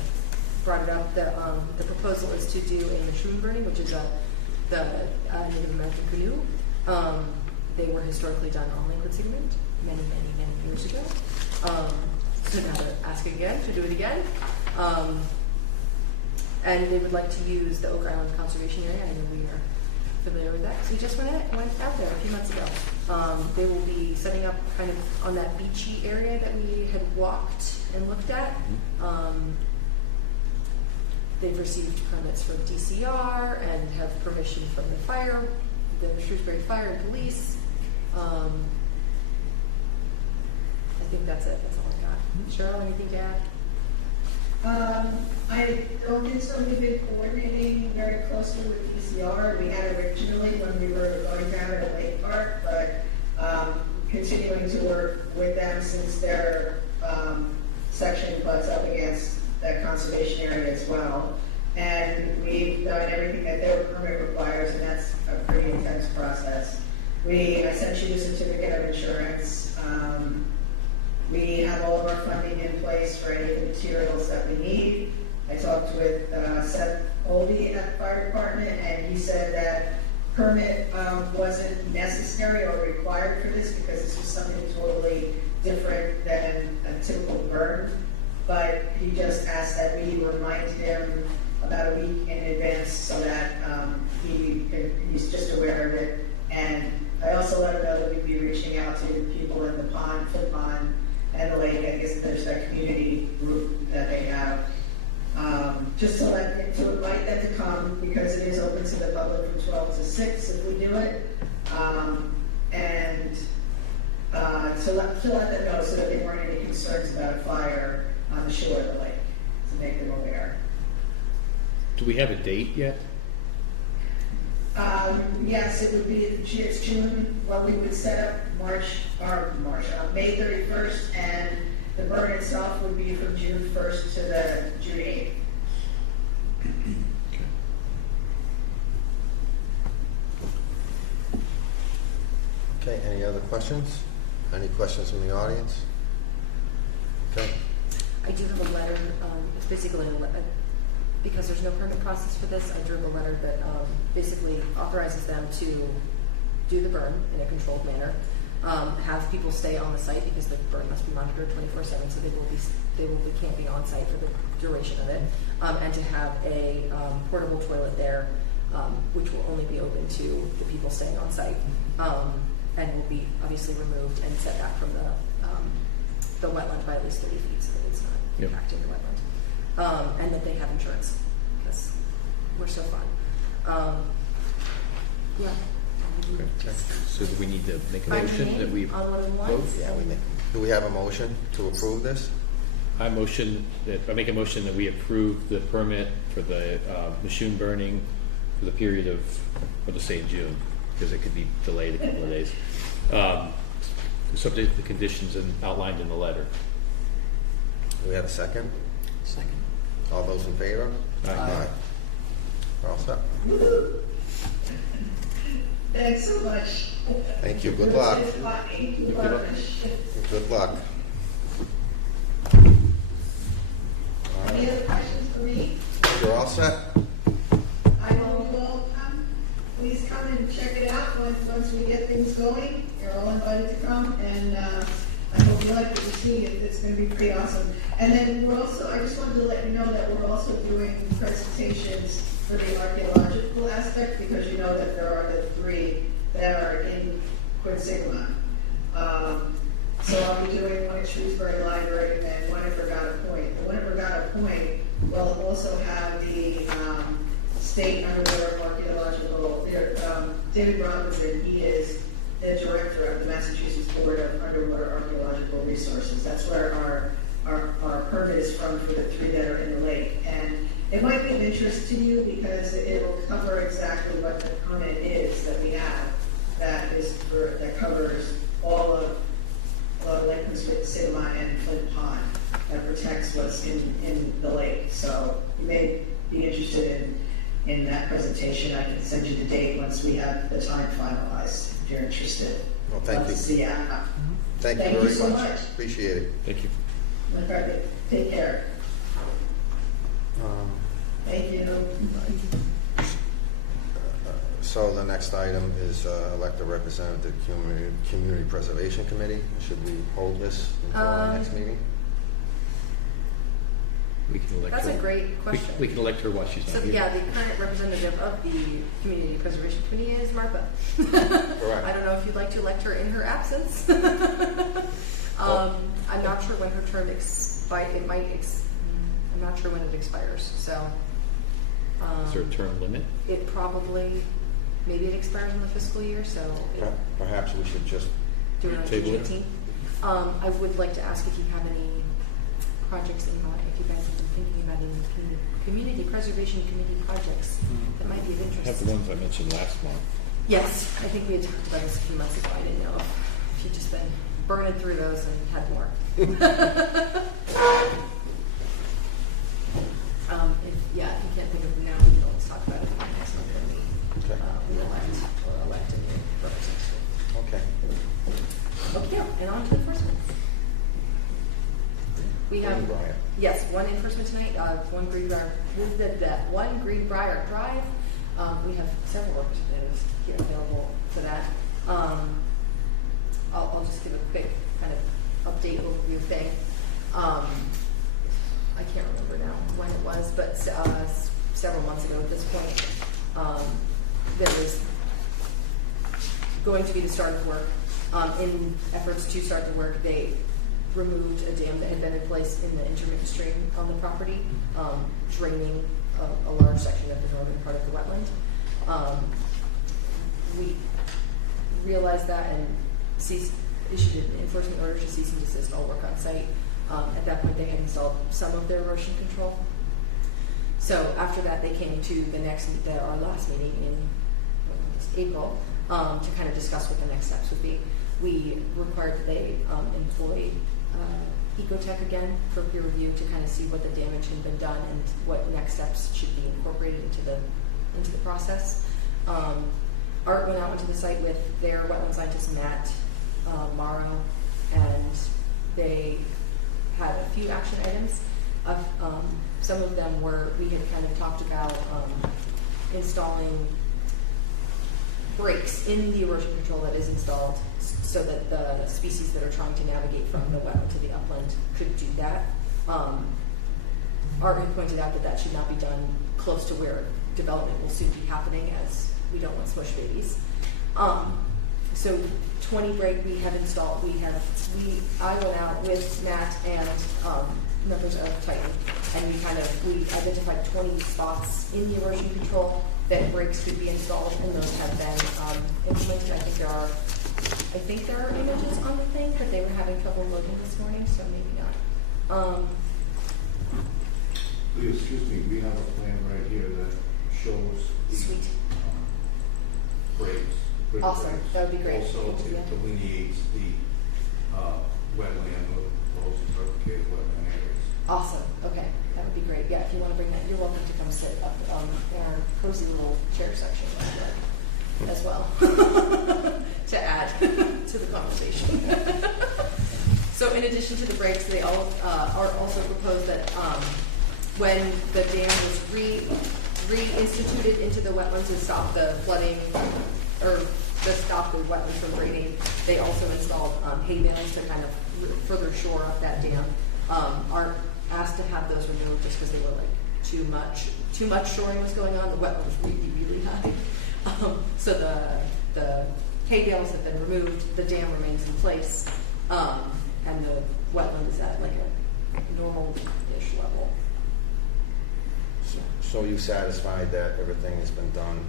brought it up. The proposal is to do a Shrewsbury, which is the Native American canoe. They were historically done on liquid cement many years ago. So now they're asking again to do it again. And they would like to use the Oak Island Conservation Area. I know we are familiar with that because we just went out there a few months ago. They will be setting up kind of on that beachy area that we had walked and looked at. They've received permits from DCR and have permission from the Shrewsbury Fire and Police. I think that's it. That's all I got. Cheryl, anything to add? I don't think so. We've been coordinating very closely with DCR. We had originally when we were going down at Lake Park, but continuing to work with them since their section butts up against that conservation area as well. And we've done everything that their permit requires, and that's a pretty intense process. I sent you the certificate of insurance. We have all of our funding in place for any of the materials that we need. I talked with Seth Colby at the fire department, and he said that permit wasn't necessary or required for this because this was something totally different than a typical burn. But he just asked that we remind him about a week in advance so that he's just aware of it. And I also let him know that we'd be reaching out to people in the pond, foot pond, and the lake. I guess there's that community group that they have. Just to invite them to come because it is open to the public from 12 to 6 if we do it. To let them know so that they weren't any concerns about a fire on the shore of the lake, to make them aware. Do we have a date yet? Yes, it would be, it's June, well, we would set up May 31st, and the burn itself would be from June 1st to the June 8th. Okay, any other questions? Any questions from the audience? Okay. I do have a letter, basically, because there's no permit process for this, I drew a letter that basically authorizes them to do the burn in a controlled manner, have people stay on the site because the burn must be monitored 24/7, so they will be camping on site for the duration of it, and to have a portable toilet there, which will only be open to the people staying on site, and will be obviously removed and set back from the wetland by at least 30 feet so that it's not impacting the wetland. And that they have insurance because we're so fun. Yeah. Okay. So do we need to make a motion that we vote? Yeah, do we have a motion to approve this? I make a motion that we approve the permit for the machine burning for the period of, I'll just say June, because it could be delayed a couple of days. Subject to the conditions outlined in the letter. Do we have a second? Second. All those in favor? Aye. We're all set. Thanks so much. Thank you. Good luck. Thank you. Good luck. Good luck. Any other questions for me? You're all set? I hope you all come. Please come and check it out once we get things going. You're all invited to come, and I hope you like what you see. It's going to be pretty awesome. And then I just wanted to let you know that we're also doing presentations for the archaeological aspect because you know that there are the 3 that are in Quinsigma. So I'll be doing one at Shrewsbury Library and one at Regatta Point. The one at Regatta Point will also have the State Underwater Archaeological, David Robinson, he is the director of the Massachusetts Board of Underwater Archaeological Resources. That's where our permit is from for the 3 that are in the lake. And it might be of interest to you because it will cover exactly what the permit is that we have that covers all of Lake Quinsigma and Flint Pond that protects what's in the lake. So you may be interested in that presentation. I can send you the date once we have the time finalized if you're interested. Well, thank you. Yeah. Thank you very so much. Appreciate it. Thank you. Okay. Take care. Thank you. So the next item is elect a representative to the Community Preservation Committee. Should we hold this until our next meeting? We can elect That's her. a great question. We can elect her while she's So not here. yeah, the current representative of the Community Preservation Committee is Martha. Correct. I don't know if you'd like to elect her in her absence. I'm not sure when her term expires. I'm not sure when it expires. So. Is there a term limit? It probably, maybe it expires in the fiscal year. So. Perhaps we should just Do it on table June it. 18th. I would like to ask if you have any projects in mind, if you guys have been thinking about any community preservation committee projects that might be of I interest. have the ones I mentioned last month. Yes, I think we had talked about this a few months ago. I didn't know if you'd just been burning through those and had more. If you can't think of them now, we can always talk about it next month when we elect a new representative. Okay. Okay, and on to the first one. We have, Greenbrier. yes, one enforcement tonight, one Greenbrier Drive. We have several representatives here available for that. I'll just give a quick kind of update overview thing. I can't remember now when it was, but several months ago at this point, there was going to be the start of work. In efforts to start the work, they removed a dam that had been in place in the intermittent stream on the property, draining a large section of the northern part of the wetland. We realized that and issued an enforcement order to cease and desist all work on site. At that point, they had installed some of their erosion control. So after that, they came to our last meeting in April to kind of discuss what the next steps would be. We required that they employ Ecotech again for peer review to kind of see what the damage had been done and what next steps should be incorporated into the process. Art went out into the site with their wetland scientist Matt Morrow, and they had a few action items. Some of them we had kind of talked about installing breaks in the erosion control that is installed so that the species that are trying to navigate from the wetland to the upland could do that. Art had pointed out that should not be done close to where development will soon be happening, as we don't want smush babies. So 20 break we have installed. I went out with Matt and members of Titan, and we identified 20 spots in the erosion control that breaks could be installed, and those have been implemented. I think there are images on the thing, but they were having trouble loading this morning, so maybe not. Excuse me, we have a plan right here that shows the Sweet. Breaks. Awesome, Breaks. that would be great. Also, it delineates the wetland or those interpreted wetland areas. Awesome. Okay, that would be great. Yeah, if you want to bring that, you're welcome to come sit up in our cozy little chair section as well to add to the conversation. So, in addition to the breaks, they also proposed that when the dam was reinstituted into the wetlands to stop the flooding or to stop the wetlands from draining, they also installed hay bales to kind of further shore up that dam. Art asked to have those removed just because they were like too much shoring was going on. The wetland was really, really high. So the hay bales have been removed, the dam remains in place, and the wetland is at like a normal-ish level. So you satisfied that everything has been done?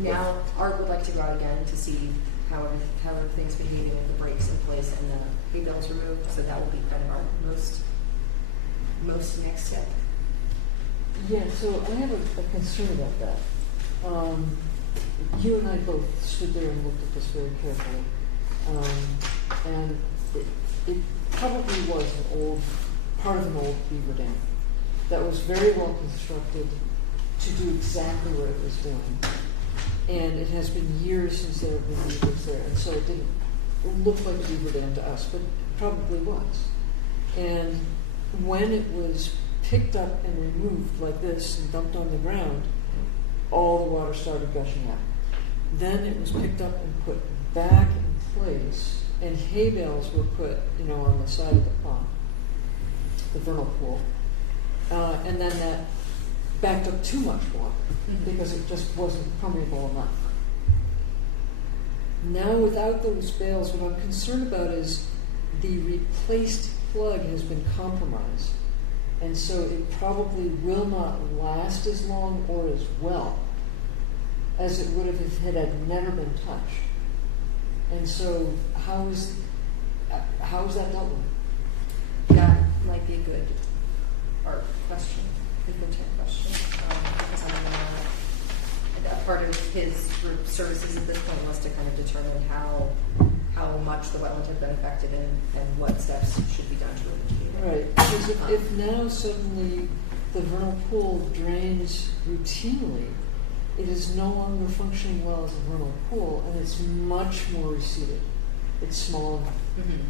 Now Art would like to go out again to see how everything's behaving with the breaks in place and the hay bales removed. So that will be kind of our most next step. Yeah, so I have a concern about that. You and I both stood there and looked at this very carefully. And it probably was part of an old beaver dam that was very well constructed to do exactly what it was doing. And it has been years since there have been beavers there, and so it didn't look like a beaver dam to us, but it probably was. And when it was picked up and removed like this and dumped on the ground, all the water started gushing out. Then it was picked up and put back in place, and hay bales were put, on the side of the pond, the vernal pool, and then that backed up too much water because it just wasn't permeable enough. Now, without those bales, what I'm concerned about is the replaced plug has been compromised, and so it probably will not last as long or as well as it would have if it had never been touched. And so, how is that dealt with? That might be a good art question, a good tech question, because I don't know. That part of his services at this point was to kind of determine how much the wetland had been affected and what steps should be done to remediate it. Right, because if now suddenly the vernal pool drains routinely, it is no longer functioning well as a vernal pool, and it's much more receded. It's smaller. Mm-hmm.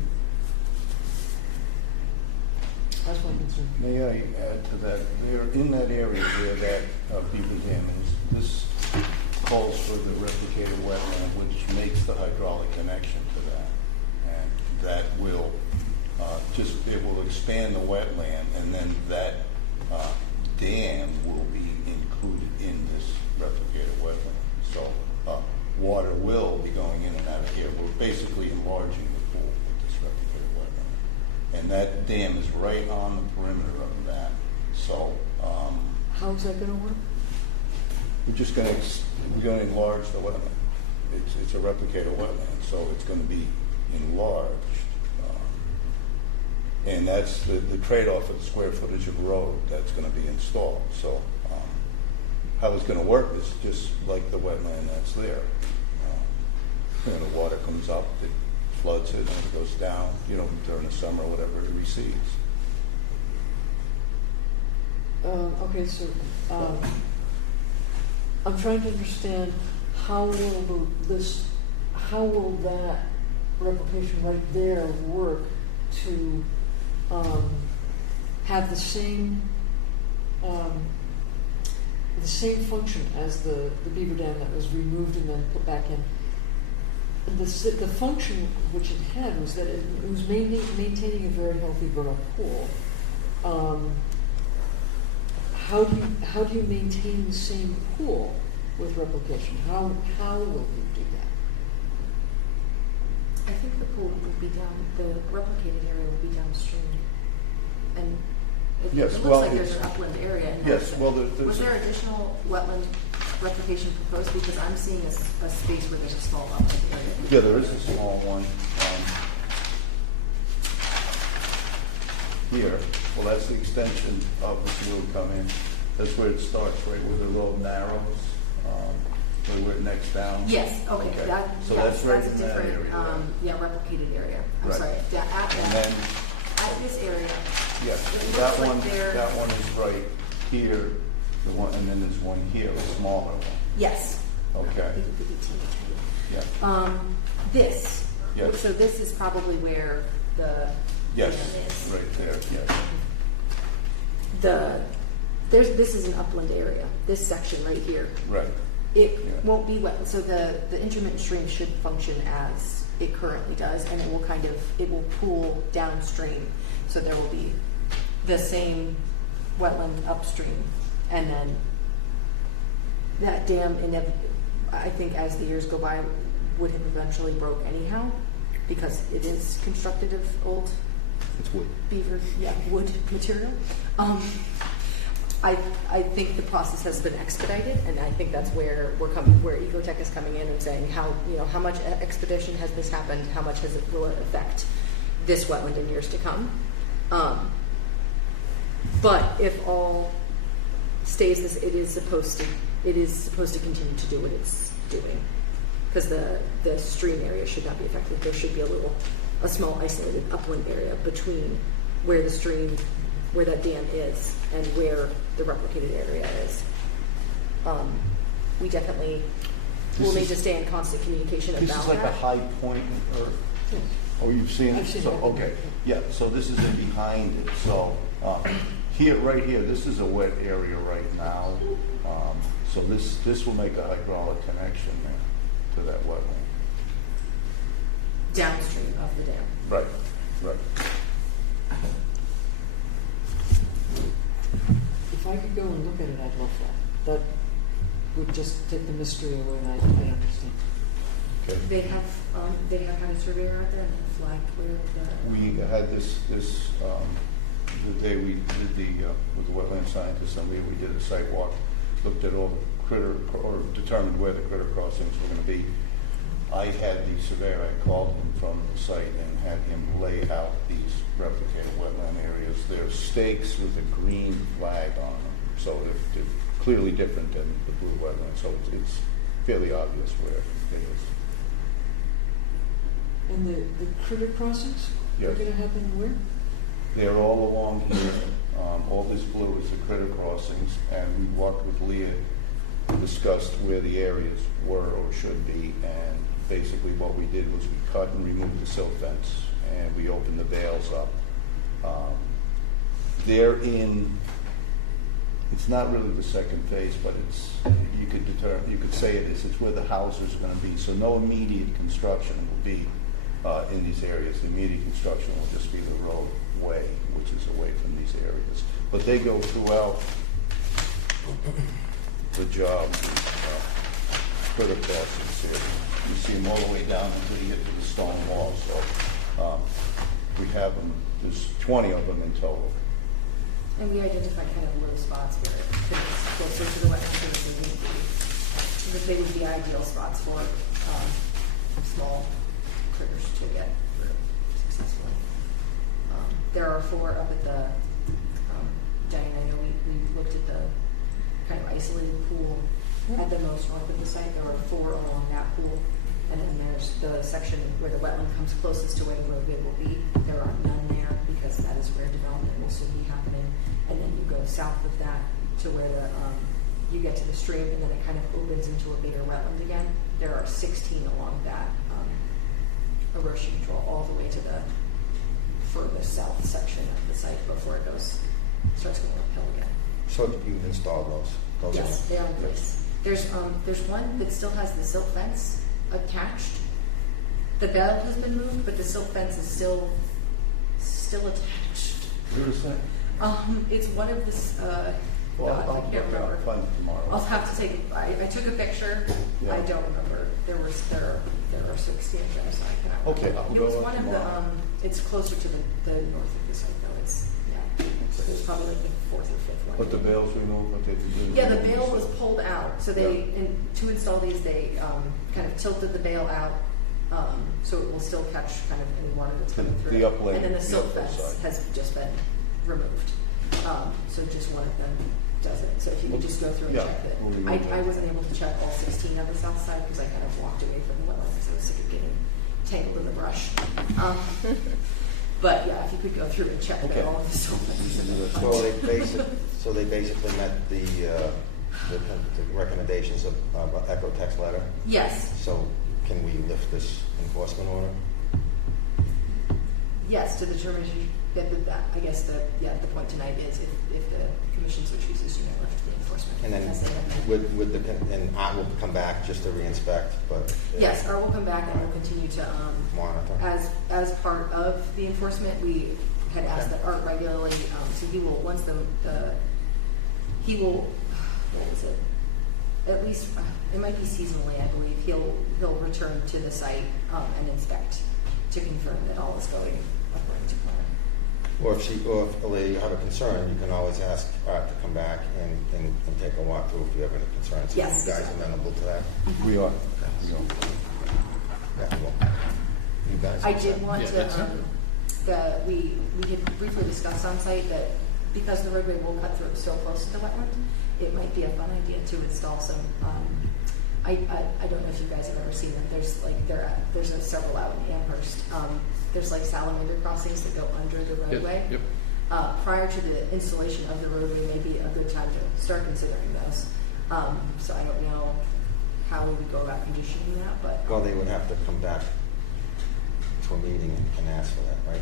That's my concern. May I add to that? There, in that area where that beaver dam is, this calls for the replicated wetland, which makes the hydraulic connection to that. And that will it will expand the wetland, and then that dam will be included in this replicated wetland. So water will be going in and out of here. We're basically enlarging the pool with this replicated wetland. And that dam is right on the perimeter of that. So How is that going to work? we're just going to enlarge the wetland. It's a replicated wetland, so it's going to be enlarged. And that's the trade-off of the square footage of road that's going to be installed. So how it's going to work is just like the wetland that's there. The water comes up, it floods it, and it goes down, during the summer or whatever, it recedes. Okay, so I'm trying to understand how will that replication right there work to have the same function as the beaver dam that was removed and then put back in. The function which it had was that it was maintaining a very healthy vernal pool. How do you maintain the same pool with replication? How will you do that? I think the pool will be down, the replicated area will be downstream. And it looks like there's an upland area. In yes, there. well, there's was there additional wetland replication proposed? Because I'm seeing a space where there's a small upland area. Yeah, there is a small one here. Well, that's the extension of the sewer come in. That's where it starts, right where the road narrows, where it necks down. Yes, okay. That's right that's in a that different, area. replicated area. I'm Right. sorry. And then, At this area. yes, it that looks one, like there- that one is right here, the one, and then there's one here, a smaller one. Yes. Okay. Yeah. This. Yes. So this is probably where the Yes, dam is. right there, yes. This is an upland area. This section right here. Right. It won't be wet. So the intermittent stream should function as it currently does, and it will pool downstream. So there will be the same wetland upstream, and then that dam, I think as the years go by, would have eventually broke anyhow, because it is constructed of old It's wood. beaver, wood material. I think the process has been expedited, and I think that's where where Ecotech is coming in and saying how much expedition has this happened, how much will it affect this wetland in years to come. But if all stays this, it is supposed to continue to do what it's doing, because the stream area should not be affected. There should be a small isolated upland area between where that dam is and where the replicated area is. We definitely will need to stay in constant communication about that. This is like a high point, or you've seen it? I've seen So, it. okay, yeah, so this is in behind it, so right here, this is a wet area right now. So this will make a hydraulic connection there to that wetland. Downstream of the dam. Right. If I could go and look at it, I'd love that. That would just take the mystery away, and I understand. Okay. They have had a surveyor out there and flagged where We had this the day we did with the wetland scientists, and we did a site walk, looked at all the determined where the critter crossings were going to be. I had the surveyor, I called him from the site and had him lay out these replicated wetland areas. They're stakes with a green flag on them, so they're clearly different than the blue wetland, so it's fairly obvious where it is. And the critter crossings are Yes. going to happen where? They're all along here. All this blue is the critter crossings, and we walked with Leah, discussed where the areas were or should be, and basically what we did was we cut and removed the silt fence, and we opened the bales up. they're in, it's not really the second phase, but it's, you could say it is, it's where the house is gonna be. So no immediate construction will be in these areas. The immediate construction will just be the roadway, which is away from these areas. But they go throughout the job, put across this area. You see them all the way down until you get to the stone wall. So we have them, there's 20 of them in total. And we identified kind of low spots where it fits closer to the wetlands, because they would be ideal spots for small critters to get through successfully. There are 4 up at the, Diane, I know we looked at the kind of isolated pool at the most north of the site. There are 4 along that pool. And then there's the section where the wetland comes closest to where the roadway will be. There are none there because that is where development will soon be happening. And then you go south of that to where the you get to the stream, and then it kind of opens into a bigger wetland again. There are 16 along that erosion control all the way to the furthest south section of the site before it starts going uphill again. So you've installed those? Yes, they are in place. There's one that still has the silk fence attached. The bell has been moved, but the silk fence is still attached. Where is that? It's one of this. I'll I can't remember. find it tomorrow. I'll have to take. I took a picture. Yeah. I don't remember. There are 16 of them, so I cannot. Okay, remember. I'll It go was on one of the. tomorrow. It's closer to the north of the site, though. It's it's probably like the 4th or 5th one. But the bales removed, what they do? Yeah, the bale was pulled out. So they, to install these, they kind of tilted the bale out, so it will still catch kind of any water that's coming through. The upland, And then the silk upland fence side. has just been removed. So just one of them does it. So if you could just go through and Yeah, check it. we'll remove I those. wasn't able to check all 16 on the south side because I kind of walked away from the wetland because I was sick of getting tangled in the brush. But yeah, if you could go through and check that all of the silk fences and the So they basically met the recommendations of Ecotech's letter? Yes. So can we lift this enforcement order? Yes, to the determination that I guess the point tonight is if the commission so chooses, you may lift the enforcement. And then as they have been. and Art will come back just to re-inspect, but. Yes, Art will come back and we'll continue to Monitor. as part of the enforcement. We had asked that Art regularly, so he will once he will what was it? At least it might be seasonally, I believe. He'll return to the site and inspect to confirm that all is going according to plan. Or if you have a concern, you can always ask Art to come back and take a walk through if you have any concerns. Yes, You guys exactly. amenable to that? We are. Yeah, well, you guys. I did want to, we had briefly discussed on site that because the roadway will cut through so close to the wetland, it might be a fun idea to install some, I don't know if you guys have ever seen them. There's several out in Amherst. There's like salamander crossings that go under the roadway. Yep. Prior to the installation of the roadway may be a good time to start considering those. So I don't know how we would go about conditioning that, but. Well, they would have to come back to a meeting and ask for that, right?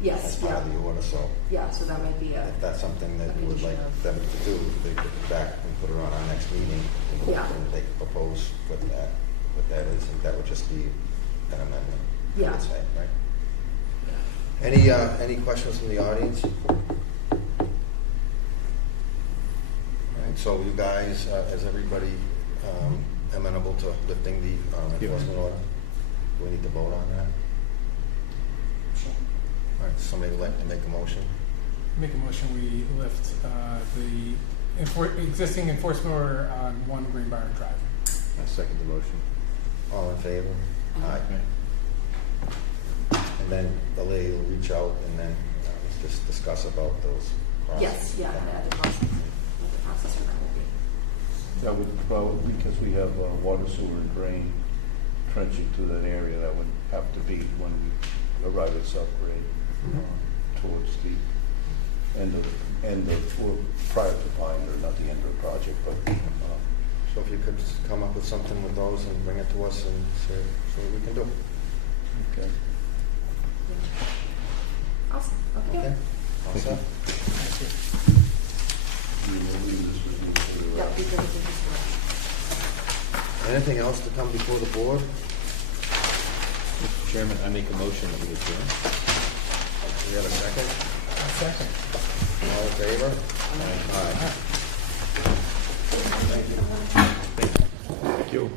Yes, As part of the order, so Yeah, so that might be if that's something that you would like condition them to do, they could come back and put it on our next meeting. Yeah. And they could propose what that is, and that would just be an amendment. I Yeah. would say, right? Any questions from the audience? All right, so you guys, is everybody amenable to lifting the enforcement order? Do we need to vote on that? All right, somebody would like to make a motion? Make a motion, we lift the existing enforcement order on 1 Greenbrier Drive. I second the motion. All in favor? Aye. And then the lady will reach out and then let's just discuss about those processes. Yes, the process for that will be. That would probably, because we have water, sewer, and drain trenching to that area, that would have to be when we arrive at subgrade towards the end of, or prior to binder, not the end of the project, but. So if you could come up with something with those and bring it to us and see what we can do. Okay. Awesome. Okay. All set? We will leave this with you for the That would be record. good. Anything else to come before the board? Mr. Chairman, I make a motion that we adjourn. Do we have a second? Second. All in favor? Aye. Thank you.